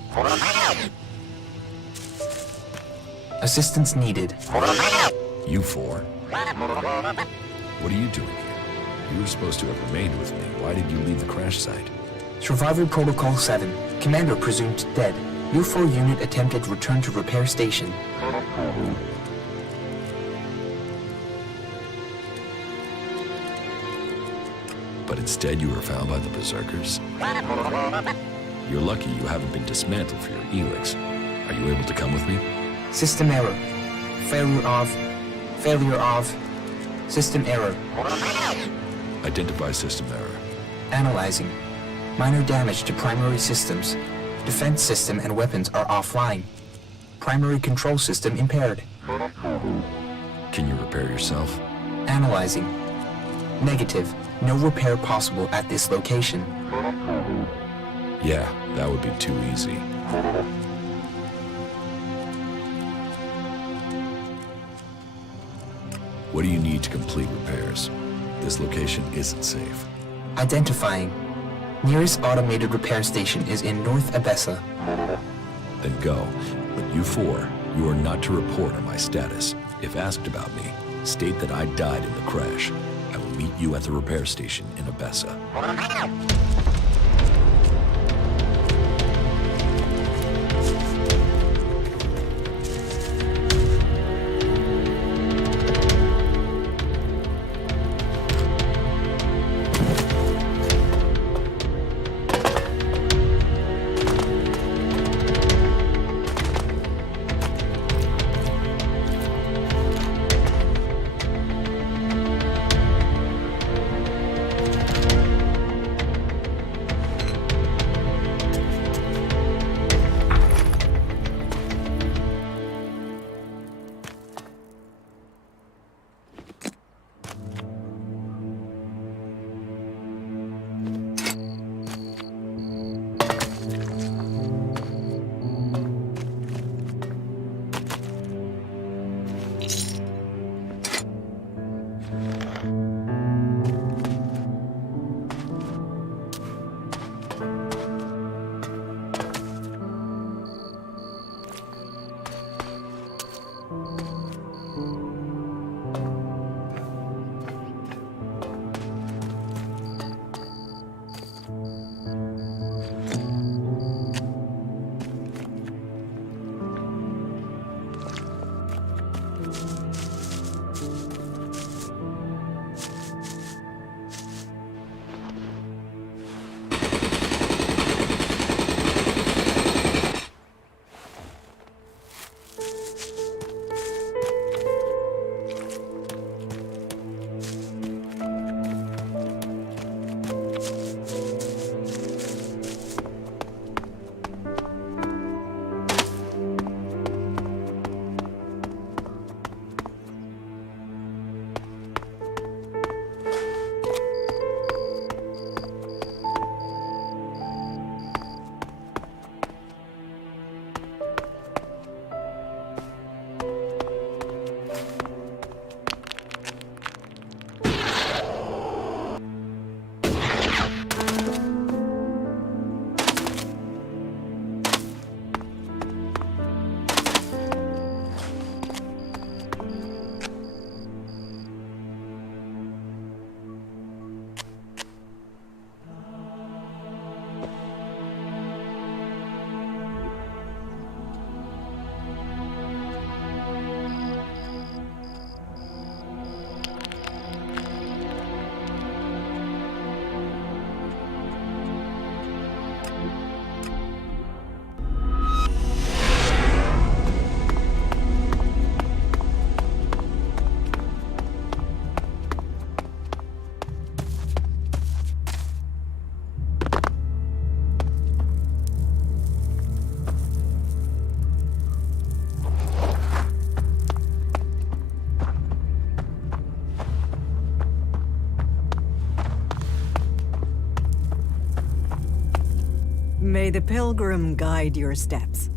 Assistance needed. You four? What are you doing here? You were supposed to have remained with me. Why did you leave the crash site? Survival Protocol 7. Commander presumed dead. U4 unit attempted return to repair station. But instead you were found by the Berserkers? You're lucky you haven't been dismantled for your ELEX. Are you able to come with me? System error. Failure of. System error. Identify system error. Analyzing. Minor damage to primary systems. Defense system and weapons are offline. Primary control system impaired. Can you repair yourself? Analyzing. Negative. No repair possible at this location. Yeah, that would be too easy. What do you need to complete repairs? This location isn't safe. Identifying. Nearest automated repair station is in North Abessa. Then go. But you four, you are not to report on my status. If asked about me, state that I died in the crash. I will meet you at the repair station in Abessa. May the pilgrim guide your steps.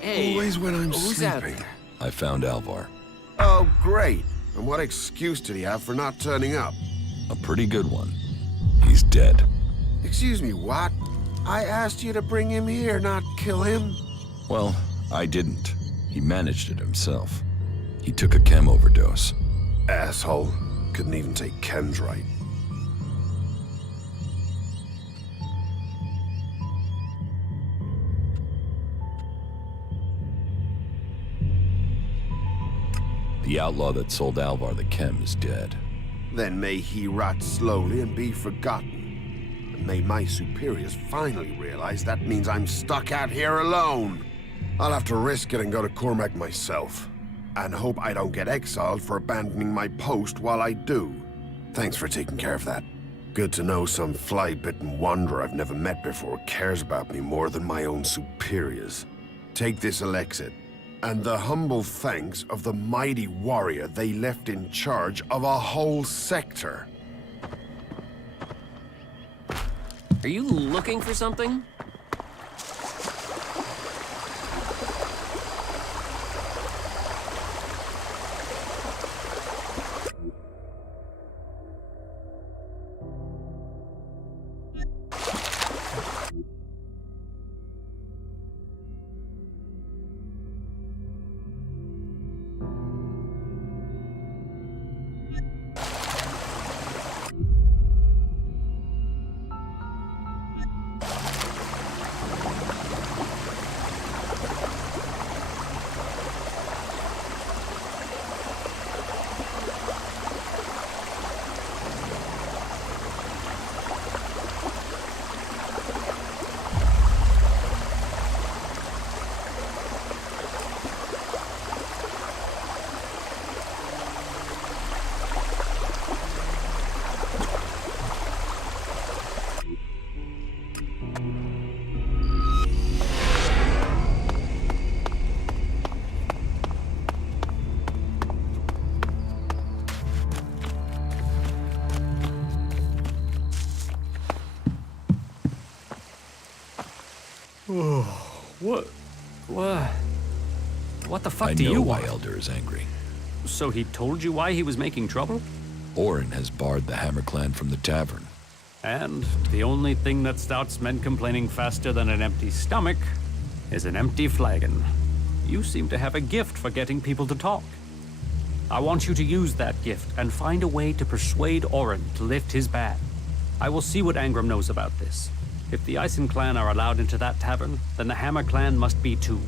Hey, Always when I'm who's out sleeping. there? I found Alvar. Oh, great. And what excuse did he have for not turning up? A pretty good one. He's dead. Excuse me, what? I asked you to bring him here, not kill him. Well, I didn't. He managed it himself. He took a chem overdose. Asshole. Couldn't even take chems right. The outlaw that sold Alvar the chem is dead. Then may he rot slowly and be forgotten. And may my superiors finally realize that means I'm stuck out here alone. I'll have to risk it and go to Cormac myself. And hope I don't get exiled for abandoning my post while I do. Thanks for taking care of that. Good to know some fly-bitten wanderer I've never met before cares about me more than my own superiors. Take this Elexit, and the humble thanks of the mighty warrior they left in charge of a whole sector. Are you looking for something? What the fuck do you want? I know why Elder is angry. So he told you why he was making trouble? Orin has barred the Hammer Clan from the tavern. And the only thing that starts men complaining faster than an empty stomach is an empty flagon. You seem to have a gift for getting people to talk. I want you to use that gift and find a way to persuade Orin to lift his ban. I will see what Angram knows about this. If the Ison clan are allowed into that tavern, then the Hammer clan must be too.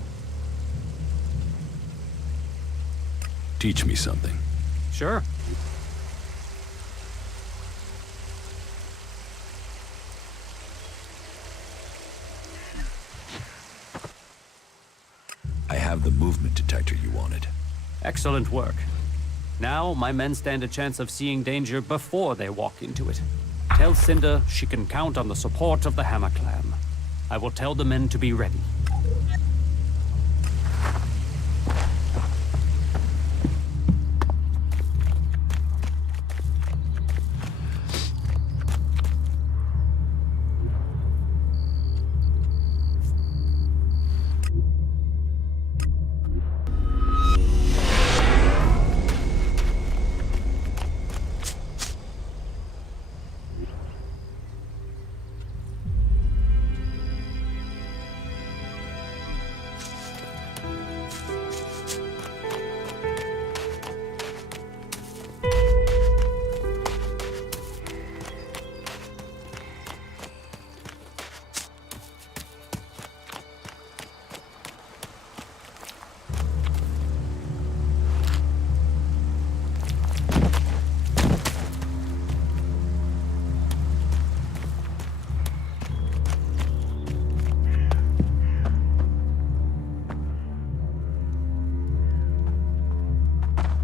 Teach me something. Sure. I have the movement detector you wanted. Excellent work. Now, my men stand a chance of seeing danger before they walk into it. Tell Cinder she can count on the support of the Hammer clan. I will tell the men to be ready.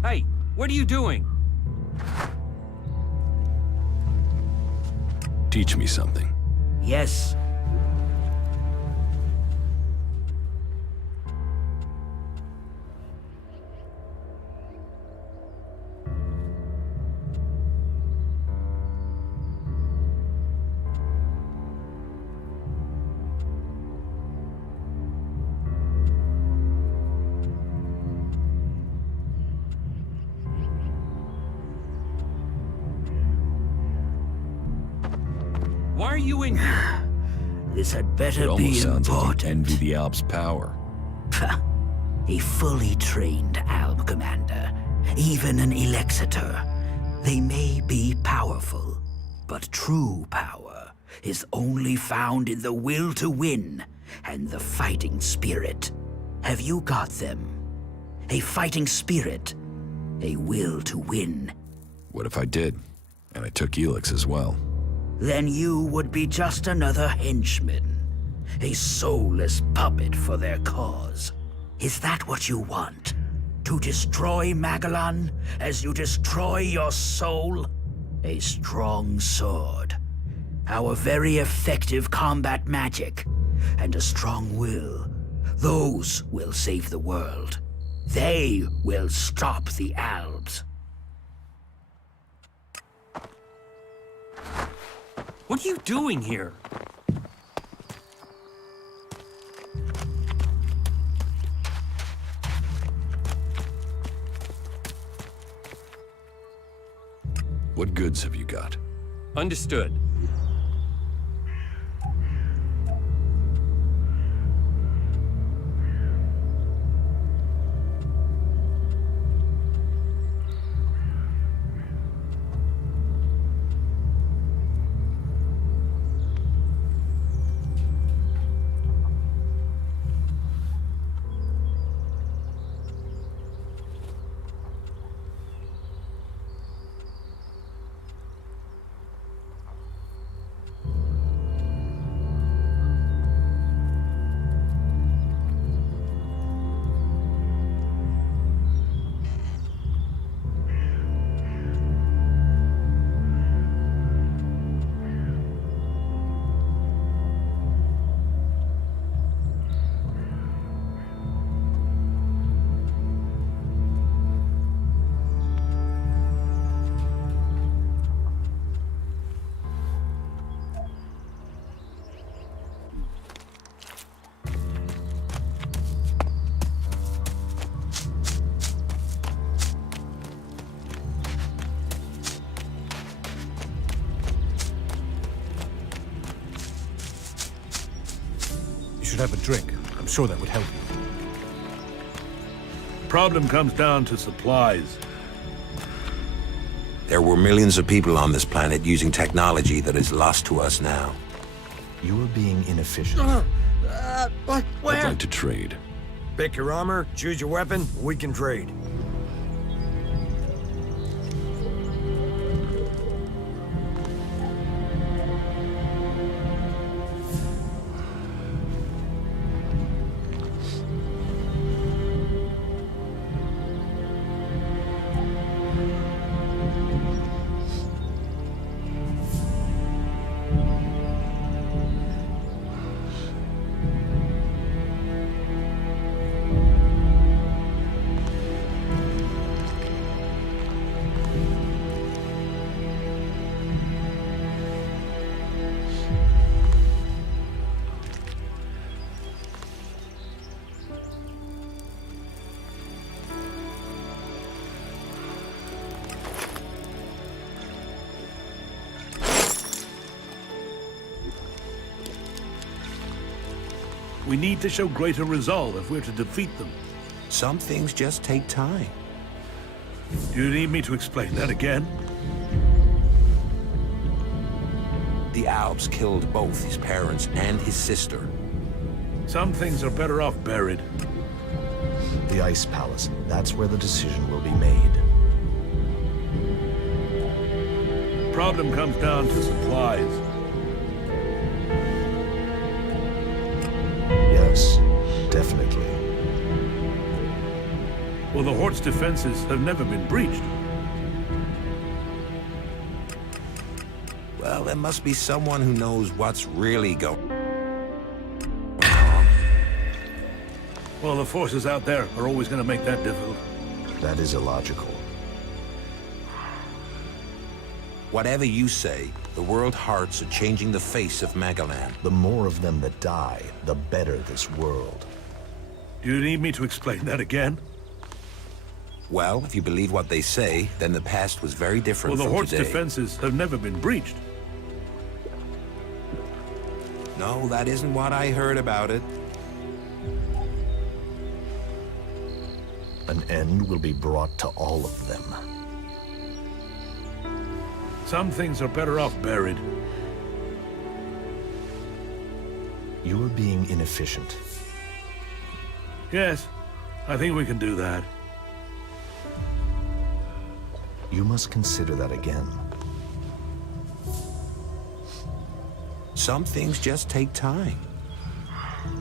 Hey, what are you doing? Teach me something. Yes. you in here? This had better It almost be sounds like important. you envy the Alps' power. A fully trained Alb commander, even an Elexitor. They may be powerful, but true power is only found in the will to win and the fighting spirit. Have you got them? A fighting spirit, a will to win. What if I did? And I took Elix as well. Then you would be just another henchman, a soulless puppet for their cause. Is that what you want? To destroy Magellan as you destroy your soul? A strong sword, our very effective combat magic, and a strong will. Those will save the world. They will stop the Albs. What are you doing here? What goods have you got? Understood. You should have a drink. I'm sure that would help you. Problem comes down to supplies. There were millions of people on this planet using technology that is lost to us now. You are being inefficient. I'd like to trade. Pick your armor, choose your weapon, we can trade. We need to show greater resolve if we're to defeat them. Some things just take time. Do you need me to explain that again? The Alps killed both his parents and his sister. Some things are better off buried. The Ice Palace. That's where the decision will be made. Problem comes down to supplies. Yes, definitely. Well, the Hort's defenses have never been breached. Well, there must be someone who knows what's really going Well, the forces out there are always going to make that difficult. That is illogical. Whatever you say, the World Hearts are changing the face of Magellan. The more of them that die, the better this world. Do you need me to explain that again? Well, if you believe what they say, then the past was very different Well, the from Hort's today. defenses have never been breached. No, that isn't what I heard about it. An end will be brought to all of them. Some things are better off buried. You are being inefficient. Yes, I think we can do that. You must consider that again. Some things just take time.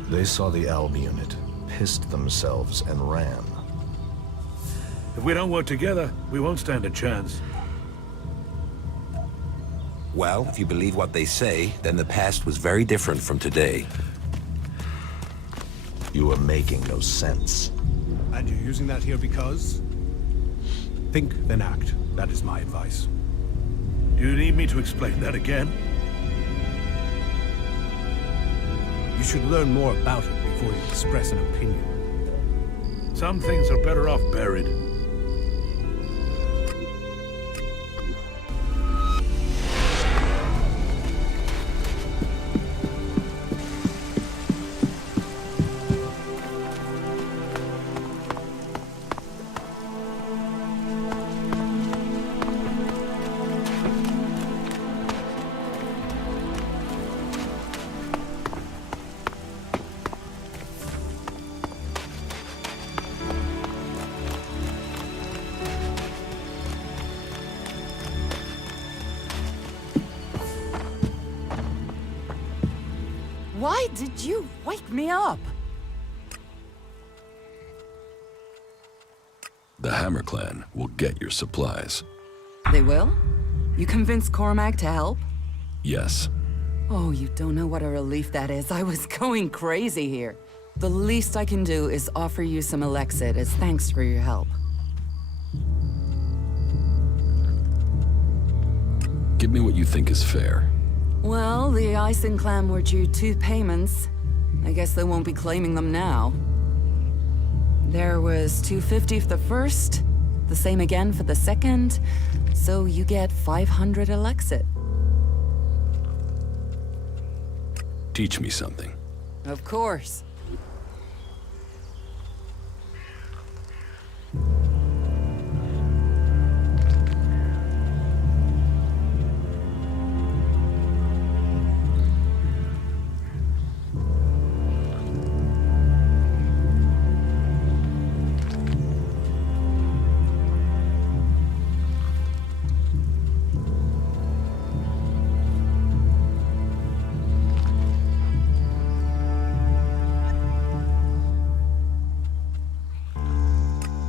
They saw the ALB unit, pissed themselves, and ran. If we don't work together, we won't stand a chance. Well, if you believe what they say, then the past was very different from today. You are making no sense. And you're using that here because? Think, then act. That is my advice. Do you need me to explain that again? You should learn more about it before you express an opinion. Some things are better off buried. Why did you wake me up? The Hammer Clan will get your supplies. They will? You convinced Cormac to help? Yes. Oh, you don't know what a relief that is. I was going crazy here. The least I can do is offer you some Elexit as thanks for your help. Give me what you think is fair. Well, the Ison clan were due 2 payments. I guess they won't be claiming them now. There was 250 for the first, the same again for the second, so you get 500 Elexit. Teach me something. Of course.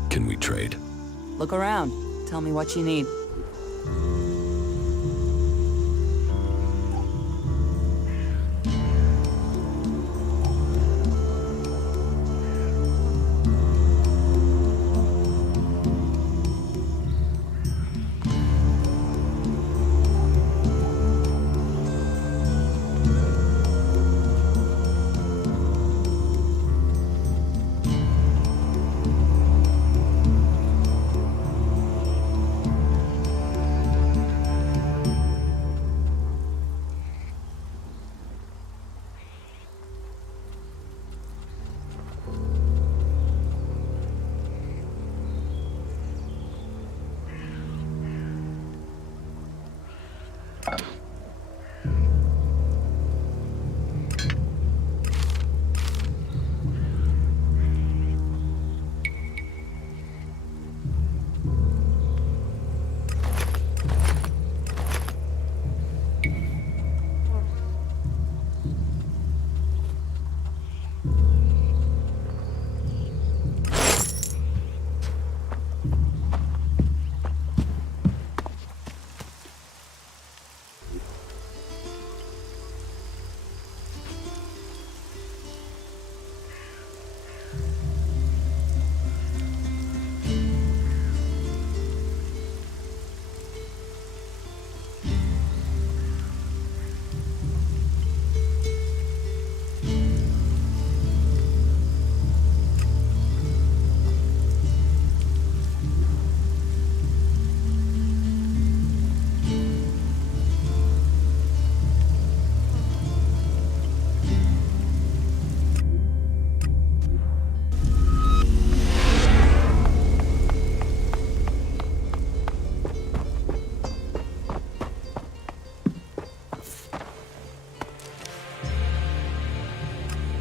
Can we trade? Look around. Tell me what you need.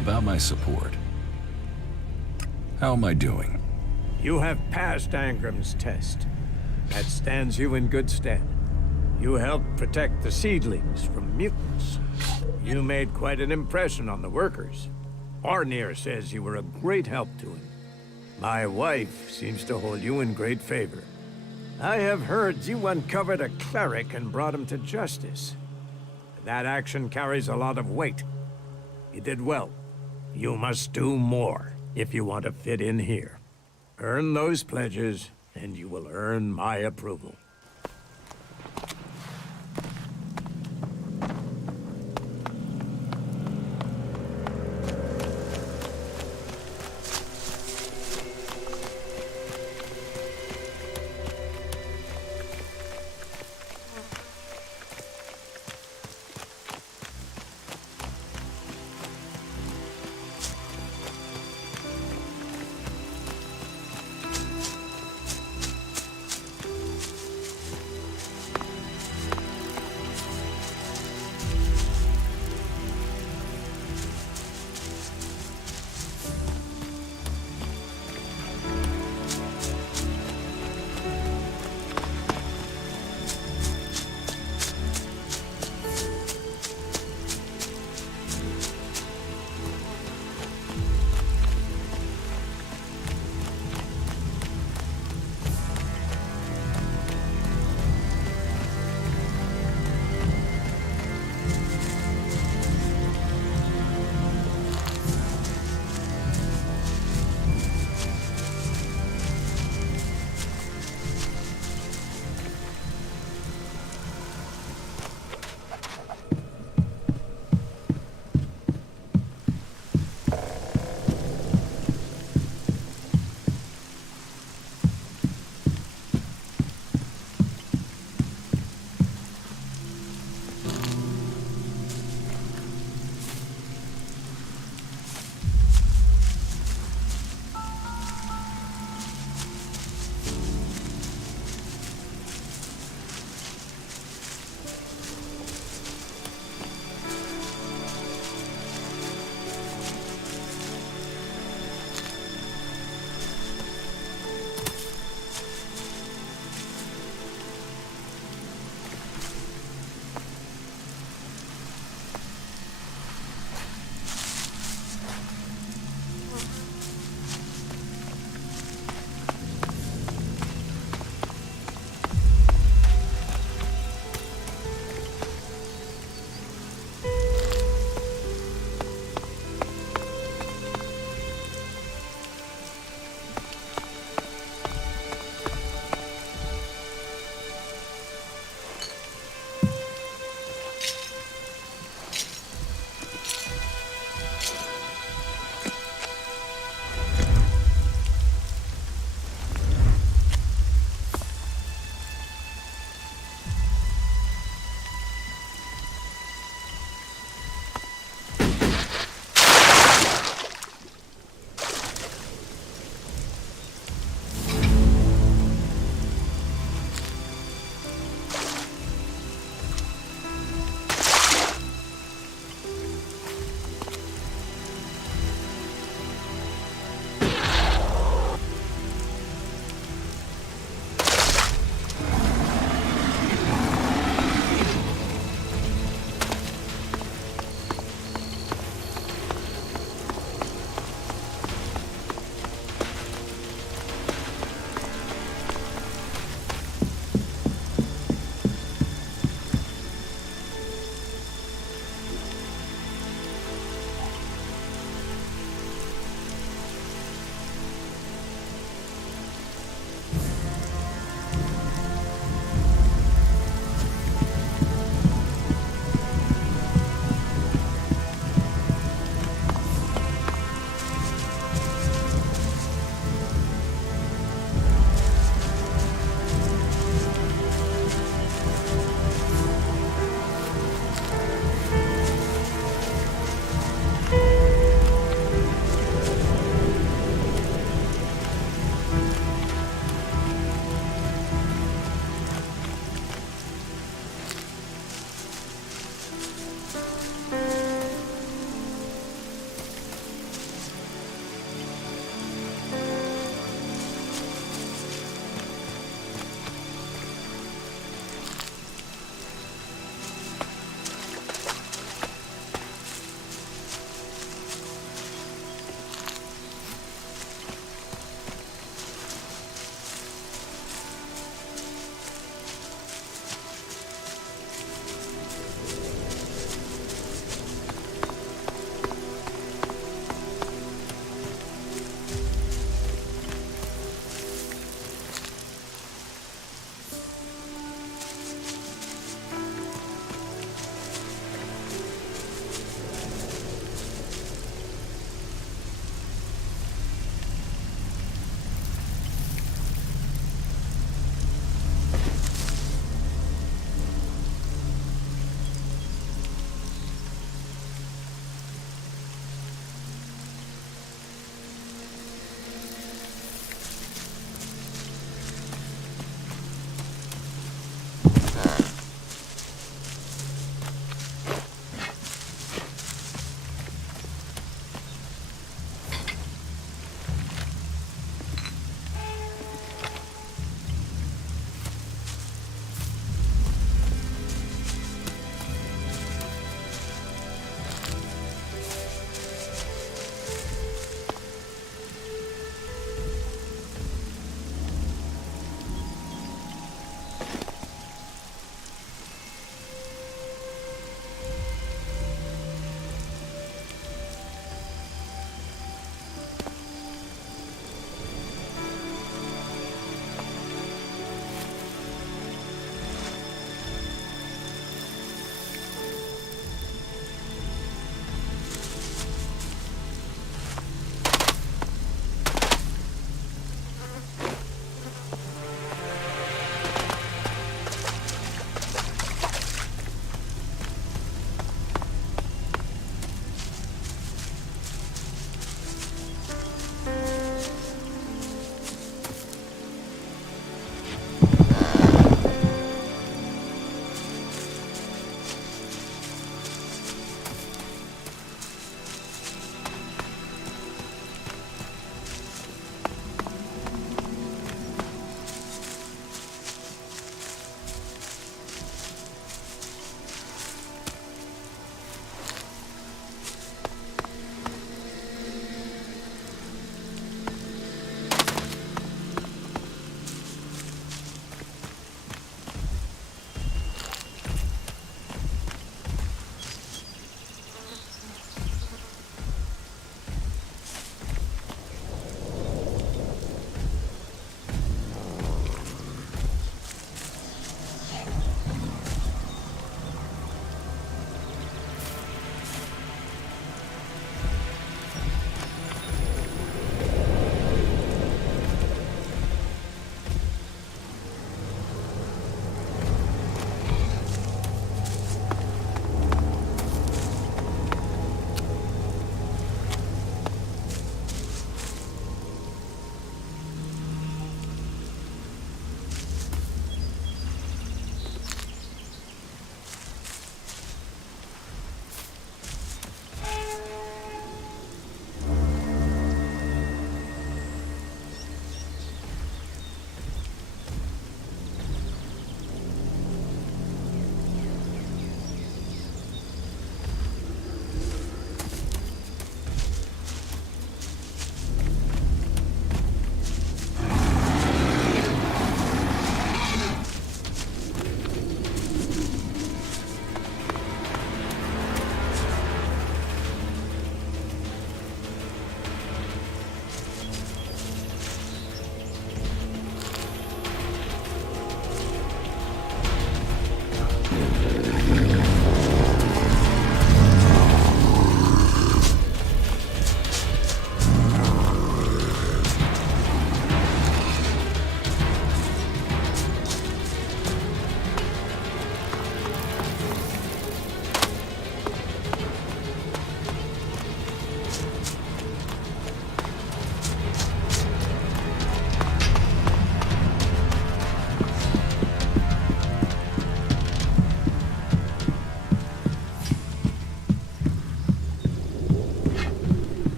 about my support. How am I doing? You have passed Angram's test. That stands you in good stead. You helped protect the seedlings from mutants. You made quite an impression on the workers. Arnir says you were a great help to him. My wife seems to hold you in great favor. I have heard you uncovered a cleric and brought him to justice. That action carries a lot of weight. You did well. You must do more if you want to fit in here. Earn those pledges, and you will earn my approval.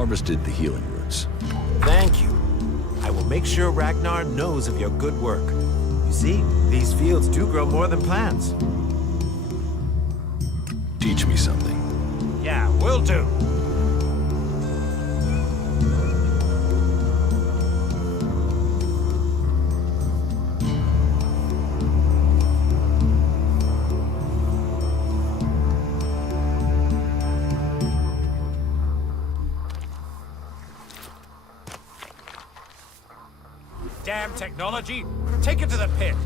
harvested the healing roots. Thank you. I will make sure Ragnar knows of your good work. You see, these fields do grow more than plants. Teach me something. Yeah, will do. Damn technology! Take it to the pit!